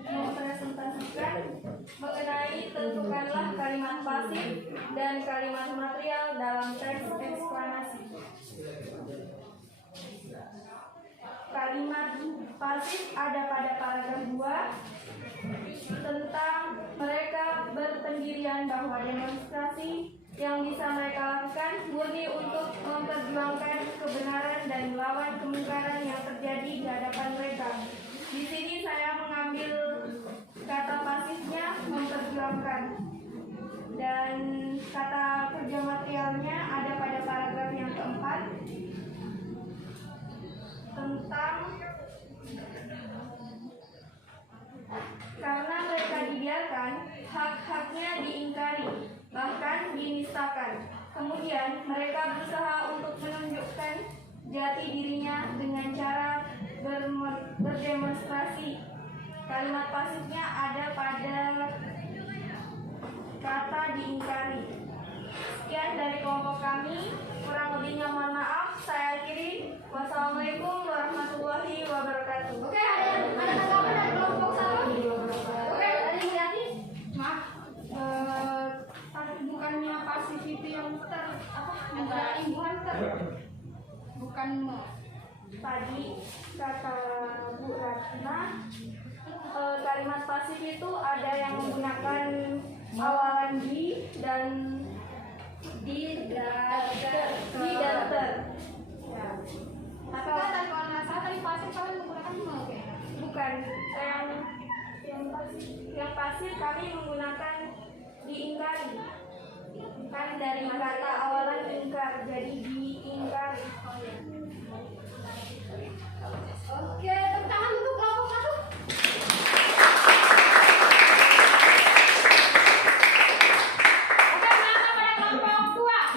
mempresentasikan mengenai tentukanlah kalimat pasif dan kalimat material dalam teks eksplanasi. Kalimat pasif ada pada paragraf 2 tentang mereka berpendirian bahwa demonstrasi yang bisa mereka lakukan murni untuk memperjuangkan kebenaran dan melawan kemungkaran yang terjadi di hadapan mereka. Di sini saya mengambil kata pasifnya memperjuangkan, dan kata kerja materialnya ada pada paragraf yang keempat tentang karena mereka dibiarkan, hak-haknya diingkari, bahkan dinistakan. Kemudian mereka berusaha untuk menunjukkan jati dirinya dengan dengan cara berdemonstrasi. Kalimat pasifnya ada pada kata diingkari. Sekian dari kelompok kami. Kurang lebihnya mohon maaf. Saya akhiri. Wassalamualaikum warahmatullahi wabarakatuh. Oke, ada tanggapan dari kelompok satu? Oke, dari Yati. Maaf, bukannya pasif itu yang bukan Tadi kata Bu Ratna, kalimat pasif itu ada yang menggunakan awalan di dan daftar. Ya. Tapi kan tadi kalau nggak salah tadi pasif kalian menggunakan oke. Bukan yang pasif kami menggunakan diingkari. Kan dari kata awalan ingkar jadi diingkari. Oke, tepuk tangan untuk kelompok satu. Oke, maka pada kelompok dua.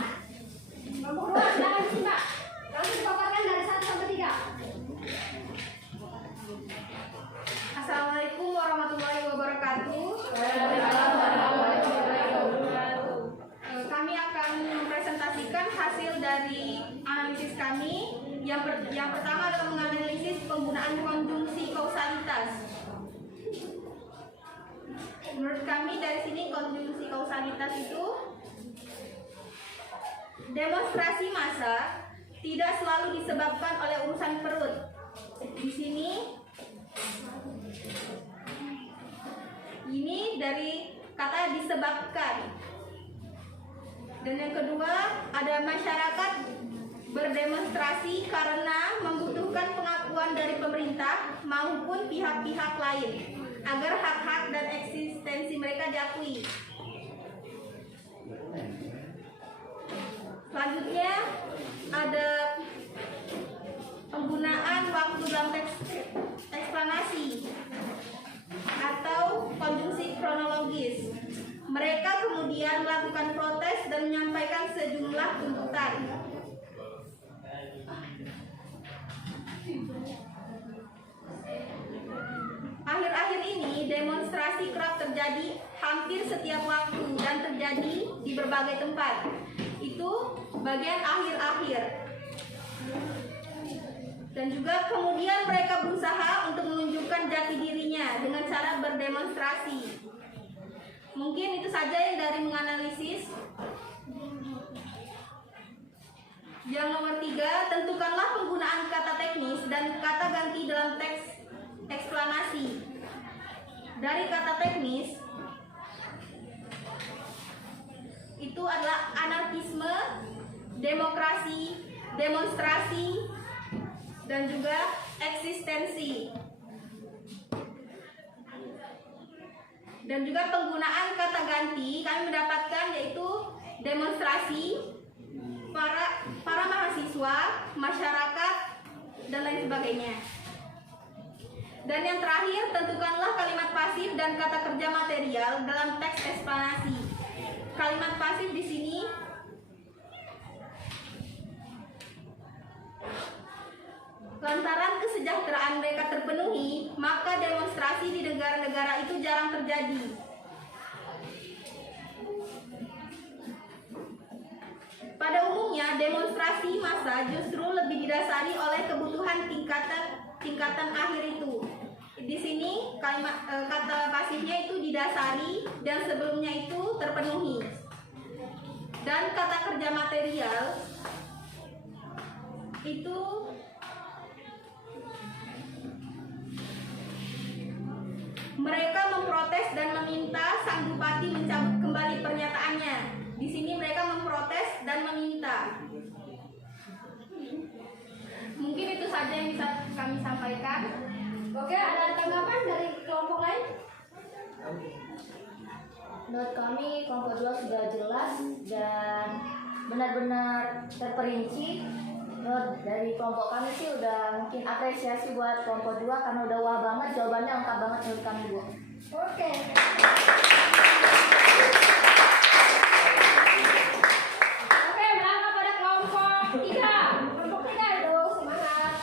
Kelompok dua silakan disimak. Langsung dipaparkan dari 1 sampai 3. Assalamualaikum warahmatullahi wabarakatuh. Kami akan mempresentasikan hasil dari analisis kami. Yang pertama adalah menganalisis penggunaan konjungsi kausalitas. Menurut kami dari sini konjungsi kausalitas itu demonstrasi massa tidak selalu disebabkan oleh urusan perut. Di sini ini dari kata disebabkan. Dan yang kedua ada masyarakat berdemonstrasi karena membutuhkan pengakuan dari pemerintah maupun pihak-pihak lain agar hak-hak dan eksistensi mereka diakui. Selanjutnya ada penggunaan waktu dalam teks eksplanasi atau konjungsi kronologis. Mereka kemudian melakukan protes dan menyampaikan sejumlah tuntutan. Akhir-akhir ini demonstrasi kerap terjadi hampir setiap waktu dan terjadi di berbagai tempat. Itu bagian akhir-akhir. Dan juga kemudian mereka berusaha untuk menunjukkan jati dirinya dengan cara berdemonstrasi. Mungkin itu saja yang dari menganalisis. Yang nomor 3, tentukanlah penggunaan kata teknis dan kata ganti dalam teks eksplanasi. Dari kata teknis itu adalah anarkisme, demokrasi, demonstrasi, dan juga eksistensi. Dan juga penggunaan kata ganti kami mendapatkan yaitu demonstrasi, para mahasiswa, masyarakat, dan lain sebagainya. Dan yang terakhir, tentukanlah kalimat pasif dan kata kerja material dalam teks eksplanasi. Kalimat pasif di sini lantaran kesejahteraan mereka terpenuhi, maka demonstrasi di negara-negara itu jarang terjadi. Pada umumnya, demonstrasi massa justru lebih didasari oleh kebutuhan tingkatan akhir itu. Di sini kata pasifnya itu didasari dan sebelumnya itu terpenuhi. Dan kata kerja material itu mereka memprotes dan meminta sang bupati mencabut kembali pernyataannya. Di sini mereka memprotes dan meminta. Mungkin itu saja yang bisa kami sampaikan. Oke, ada tanggapan dari kelompok lain? Menurut kami kelompok 2 sudah jelas dan benar-benar terperinci. Menurut dari kelompok kami sih udah mungkin apresiasi buat kelompok 2 karena udah wah banget, jawabannya lengkap banget menurut kami, Bu. Oke. Oke, berangkat pada kelompok 3. Kelompok 3 dong, semangat.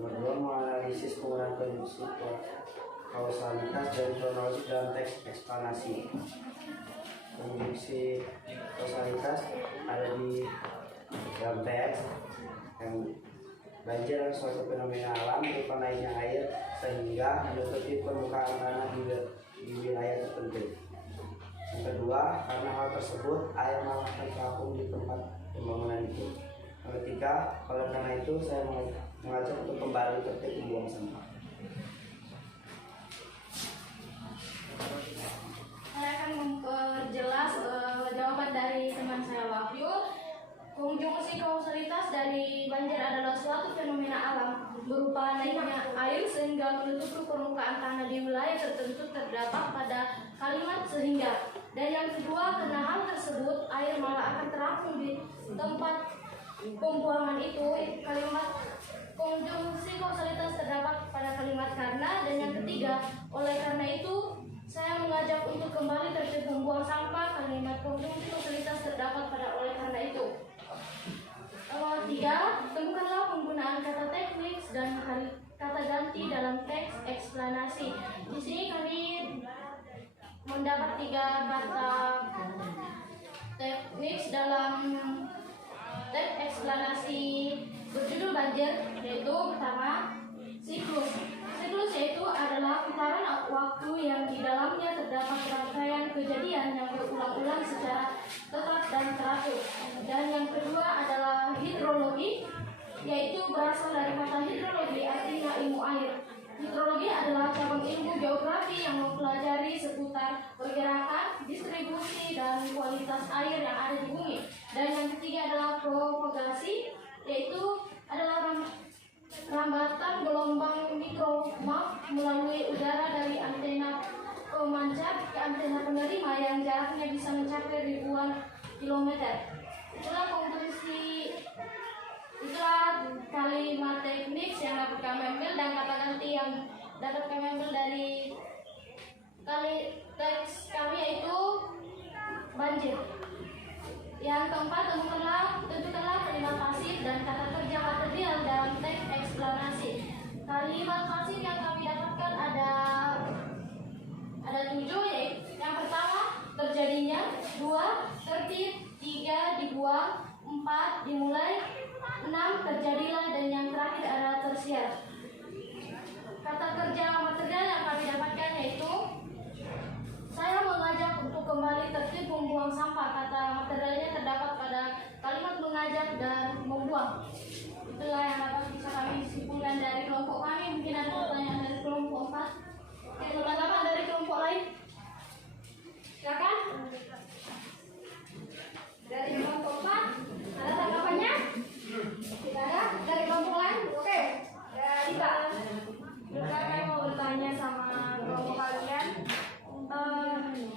Nomor 2, menganalisis penggunaan konjungsi kausalitas dan kronologi dalam teks eksplanasi. Konjungsi kausalitas ada di dalam teks yang banjir adalah suatu fenomena alam berupa naiknya air sehingga menutupi permukaan tanah di wilayah tertentu. Yang kedua, karena hal tersebut air malah terapung di tempat pembangunan itu. Yang ketiga, oleh karena itu saya mengajak untuk kembali tertib membuang sampah. Saya akan memperjelas jawaban dari teman saya Wahyu. Konjungsi kausalitas dari banjir adalah suatu fenomena alam berupa naiknya air sehingga menutupi permukaan tanah di wilayah tertentu terdapat pada kalimat sehingga. Dan yang kedua, karena hal tersebut air malah akan terapung di tempat pembuangan itu. Kalimat konjungsi kausalitas terdapat pada kalimat karena. Dan yang ketiga, oleh karena itu saya mengajak untuk kembali tertib membuang sampah. Kalimat konjungsi kausalitas terdapat pada oleh karena itu. Nomor 3, temukanlah penggunaan kata teknik dan kata ganti dalam teks eksplanasi. Di sini kami mendapat 3 kata teknik dalam teks eksplanasi berjudul banjir, yaitu pertama siklus. Siklus yaitu adalah putaran waktu yang di dalamnya terdapat rangkaian kejadian yang berulang-ulang secara tetap dan teratur. Dan yang kedua adalah hidrologi, yaitu berasal dari kata hidrologi, artinya ilmu air. Hidrologi adalah cabang ilmu geografi yang mempelajari seputar pergerakan, distribusi, dan kualitas air yang ada di bumi. Dan yang ketiga adalah propagasi, yaitu adalah rambatan gelombang mikromap melalui udara dari antena pemancar ke antena penerima yang jaraknya bisa mencapai ribuan kilometer. Itulah kalimat teknik yang dapat kami ambil dan kata ganti yang dapat kami ambil dari teks kami, yaitu banjir. Yang keempat, tentukanlah kalimat pasif dan kata kerja material dalam teks eksplanasi. Kalimat pasif yang kami dapatkan ada 7, yaitu yang pertama terjadinya, 2 tertib, 3 dibuang, 4 dimulai, 6 terjadilah, dan yang terakhir adalah tersiar. Kata kerja material yang kami dapatkan yaitu saya mengajak untuk kembali tertib membuang sampah. Kata materialnya terdapat pada kalimat mengajak dan membuang. Itulah yang dapat bisa kami simpulkan dari kelompok kami. Mungkin ada pertanyaan dari kelompok 4. Teman-teman dari kelompok lain, silakan. Dari kelompok 4 ada tanggapannya? Tidak ada. Dari kelompok lain? Oke. Dari Mbak. Saya mau bertanya sama kelompok kalian.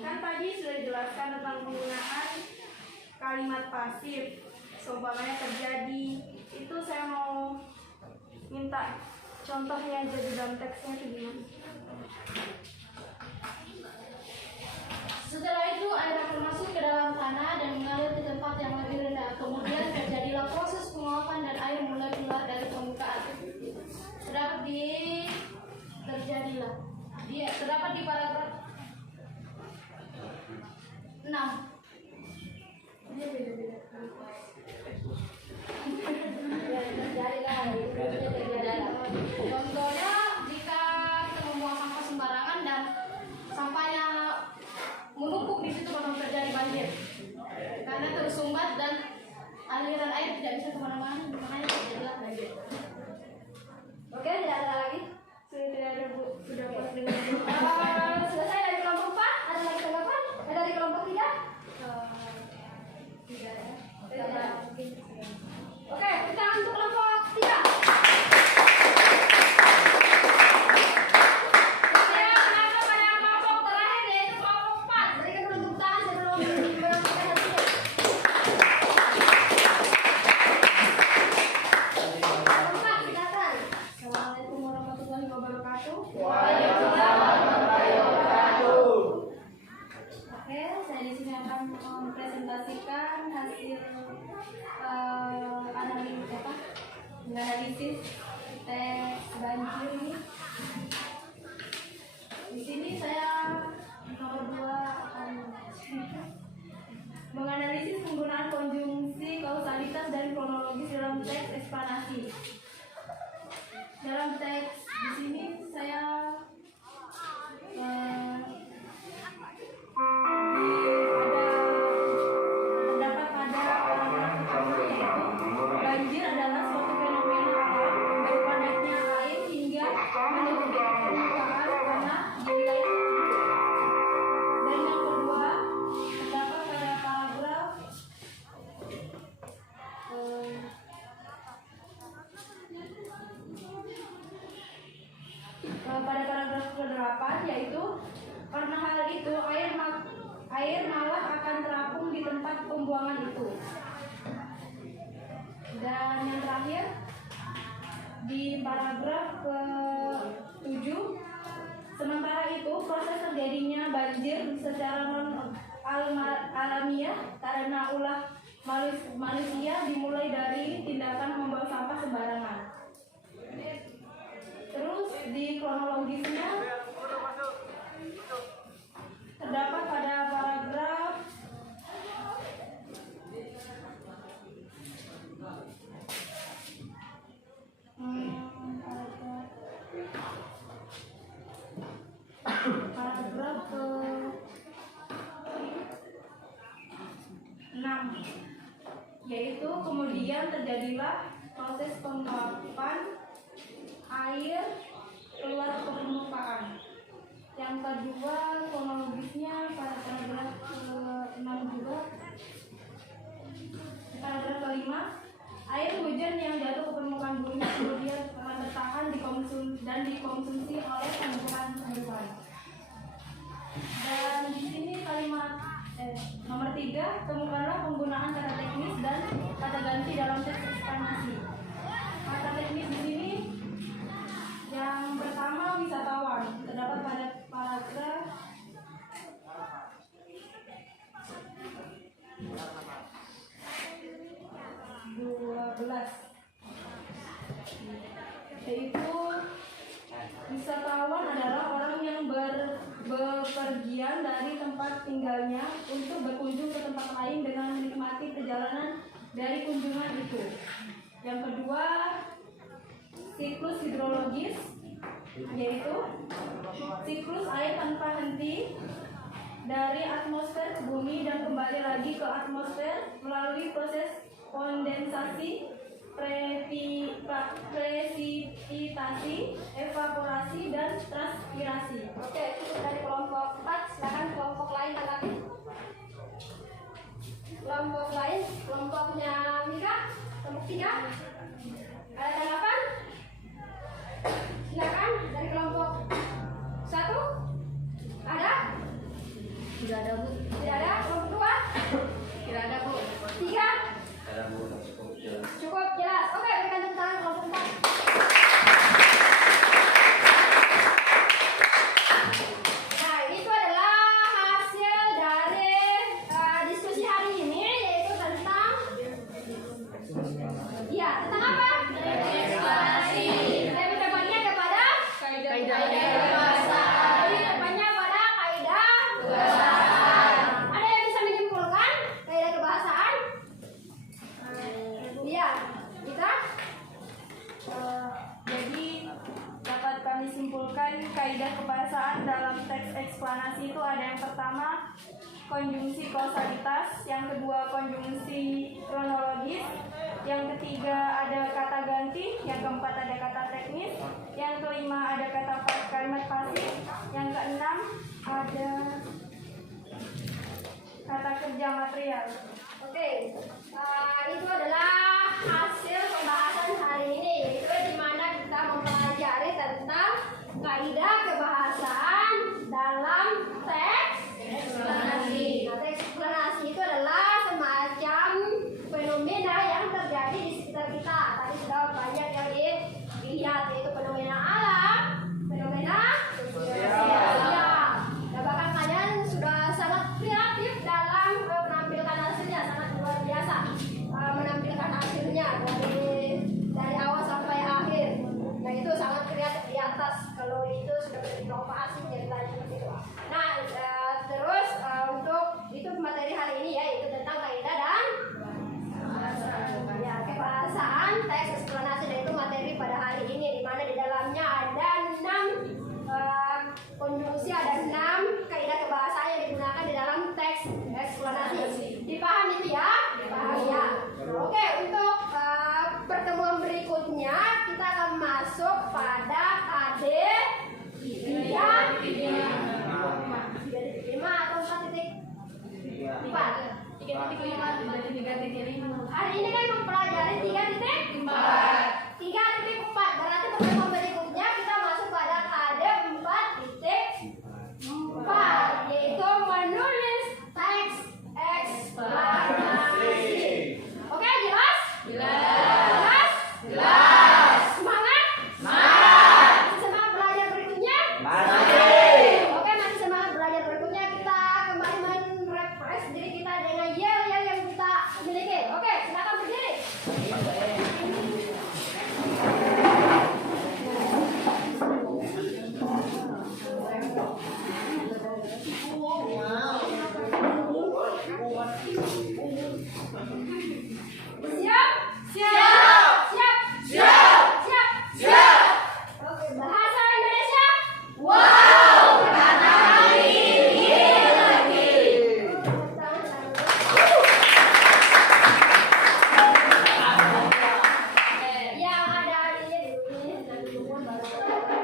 Kan tadi sudah dijelaskan tentang penggunaan kalimat pasif, seumpamanya terjadi. Itu saya mau minta contohnya aja di dalam teksnya itu gimana? Setelah itu air akan masuk ke dalam tanah dan mengalir ke tempat yang lebih rendah. Kemudian terjadilah proses penguapan dan air mulai keluar dari permukaan. Terdapat di paragraf 6. Contohnya jika kita membuang sampah sembarangan dan sampahnya menumpuk di situ bakal terjadi banjir karena tersumbat dan aliran air tidak bisa kemana-mana, makanya terjadilah banjir. Oke, tidak ada lagi. Sudah ada Bu, sudah pas dengan Selesai dari kelompok 4. Ada lagi tanggapan? Dari kelompok 3? pada paragraf ke-8, yaitu karena hal itu air malah akan terapung di tempat pembuangan itu. Dan yang terakhir di paragraf ke-7, sementara itu proses terjadinya banjir secara alamiah karena ulah manusia dimulai dari tindakan membuang sampah sembarangan. Terus di kronologisnya terdapat pada paragraf paragraf ke-6, yaitu kemudian terjadilah proses penguapan air keluar ke permukaan. Yang kedua, kronologisnya pada paragraf ke-6 juga. Paragraf ke-5, air hujan yang jatuh ke permukaan bumi kemudian tertahan dan dikonsumsi oleh tumbuhan-tumbuhan. Dan di sini kalimat nomor 3, temukanlah penggunaan kata teknis dan kata ganti dalam teks eksplanasi. Kata teknis di sini yang pertama, wisatawan, terdapat pada paragraf 12, yaitu wisatawan adalah orang yang bepergian dari tempat tinggalnya untuk berkunjung ke tempat lain dengan menikmati perjalanan dari kunjungan itu. Yang kedua, siklus hidrologis, yaitu siklus air tanpa henti dari atmosfer ke bumi dan kembali lagi ke atmosfer melalui proses kondensasi, presipitasi, evaporasi, dan transpirasi. Oke, cukup dari kelompok 4. Silakan kelompok lain tanggapi. Kelompok lain, kelompoknya Mika, kelompok 3. Ada tanggapan? Silakan dari kelompok 1. Ada? Tidak ada, Bu. Tidak ada. Kelompok 2? Tidak ada, Bu. 3? Ada Bu, cukup jelas. Cukup jelas. Oke, berikan tepuk tangan kelompok 4. Nah, itu adalah hasil dari diskusi hari ini, yaitu tentang tentang apa? Eksplanasi. Lebih tepatnya kepada kaidah kebahasaan. Lebih tepatnya pada kaidah kebahasaan. Ada yang bisa menyimpulkan kaidah kebahasaan? Iya, kita. Jadi dapat kami simpulkan kaidah kebahasaan dalam teks eksplanasi itu ada yang pertama konjungsi kausalitas, yang kedua konjungsi kronologis, yang ketiga ada kata ganti, yang keempat ada kata teknis, yang kelima ada kalimat pasif, yang keenam ada kata kerja material. Oke, itu adalah hasil pembahasan hari ini, yaitu di mana kita mempelajari tentang kaidah kebahasaan dalam teks eksplanasi. Nah, teks eksplanasi itu adalah semacam fenomena yang terjadi di sekitar kita. Tadi sudah banyak yang dilihat, yaitu fenomena alam, fenomena sosial. Nah, bahkan kalian sudah sangat kreatif dalam menampilkan hasilnya, sangat luar biasa menampilkan hasilnya dari awal sampai akhir. Nah, itu sangat kreatif di atas. Kalau itu sudah berinovasi ceritanya seperti itu. Nah, terus untuk itu materi hari ini yaitu tentang kaidah dan kebahasaan teks eksplanasi, dan itu materi pada hari ini, di mana di dalamnya ada 6 konjungsi, ada 6 kaidah kebahasaan yang digunakan di dalam teks eksplanasi. Dipahami itu ya? Dipahami ya. Oke, untuk pertemuan berikutnya kita akan masuk pada KD 3 lembaga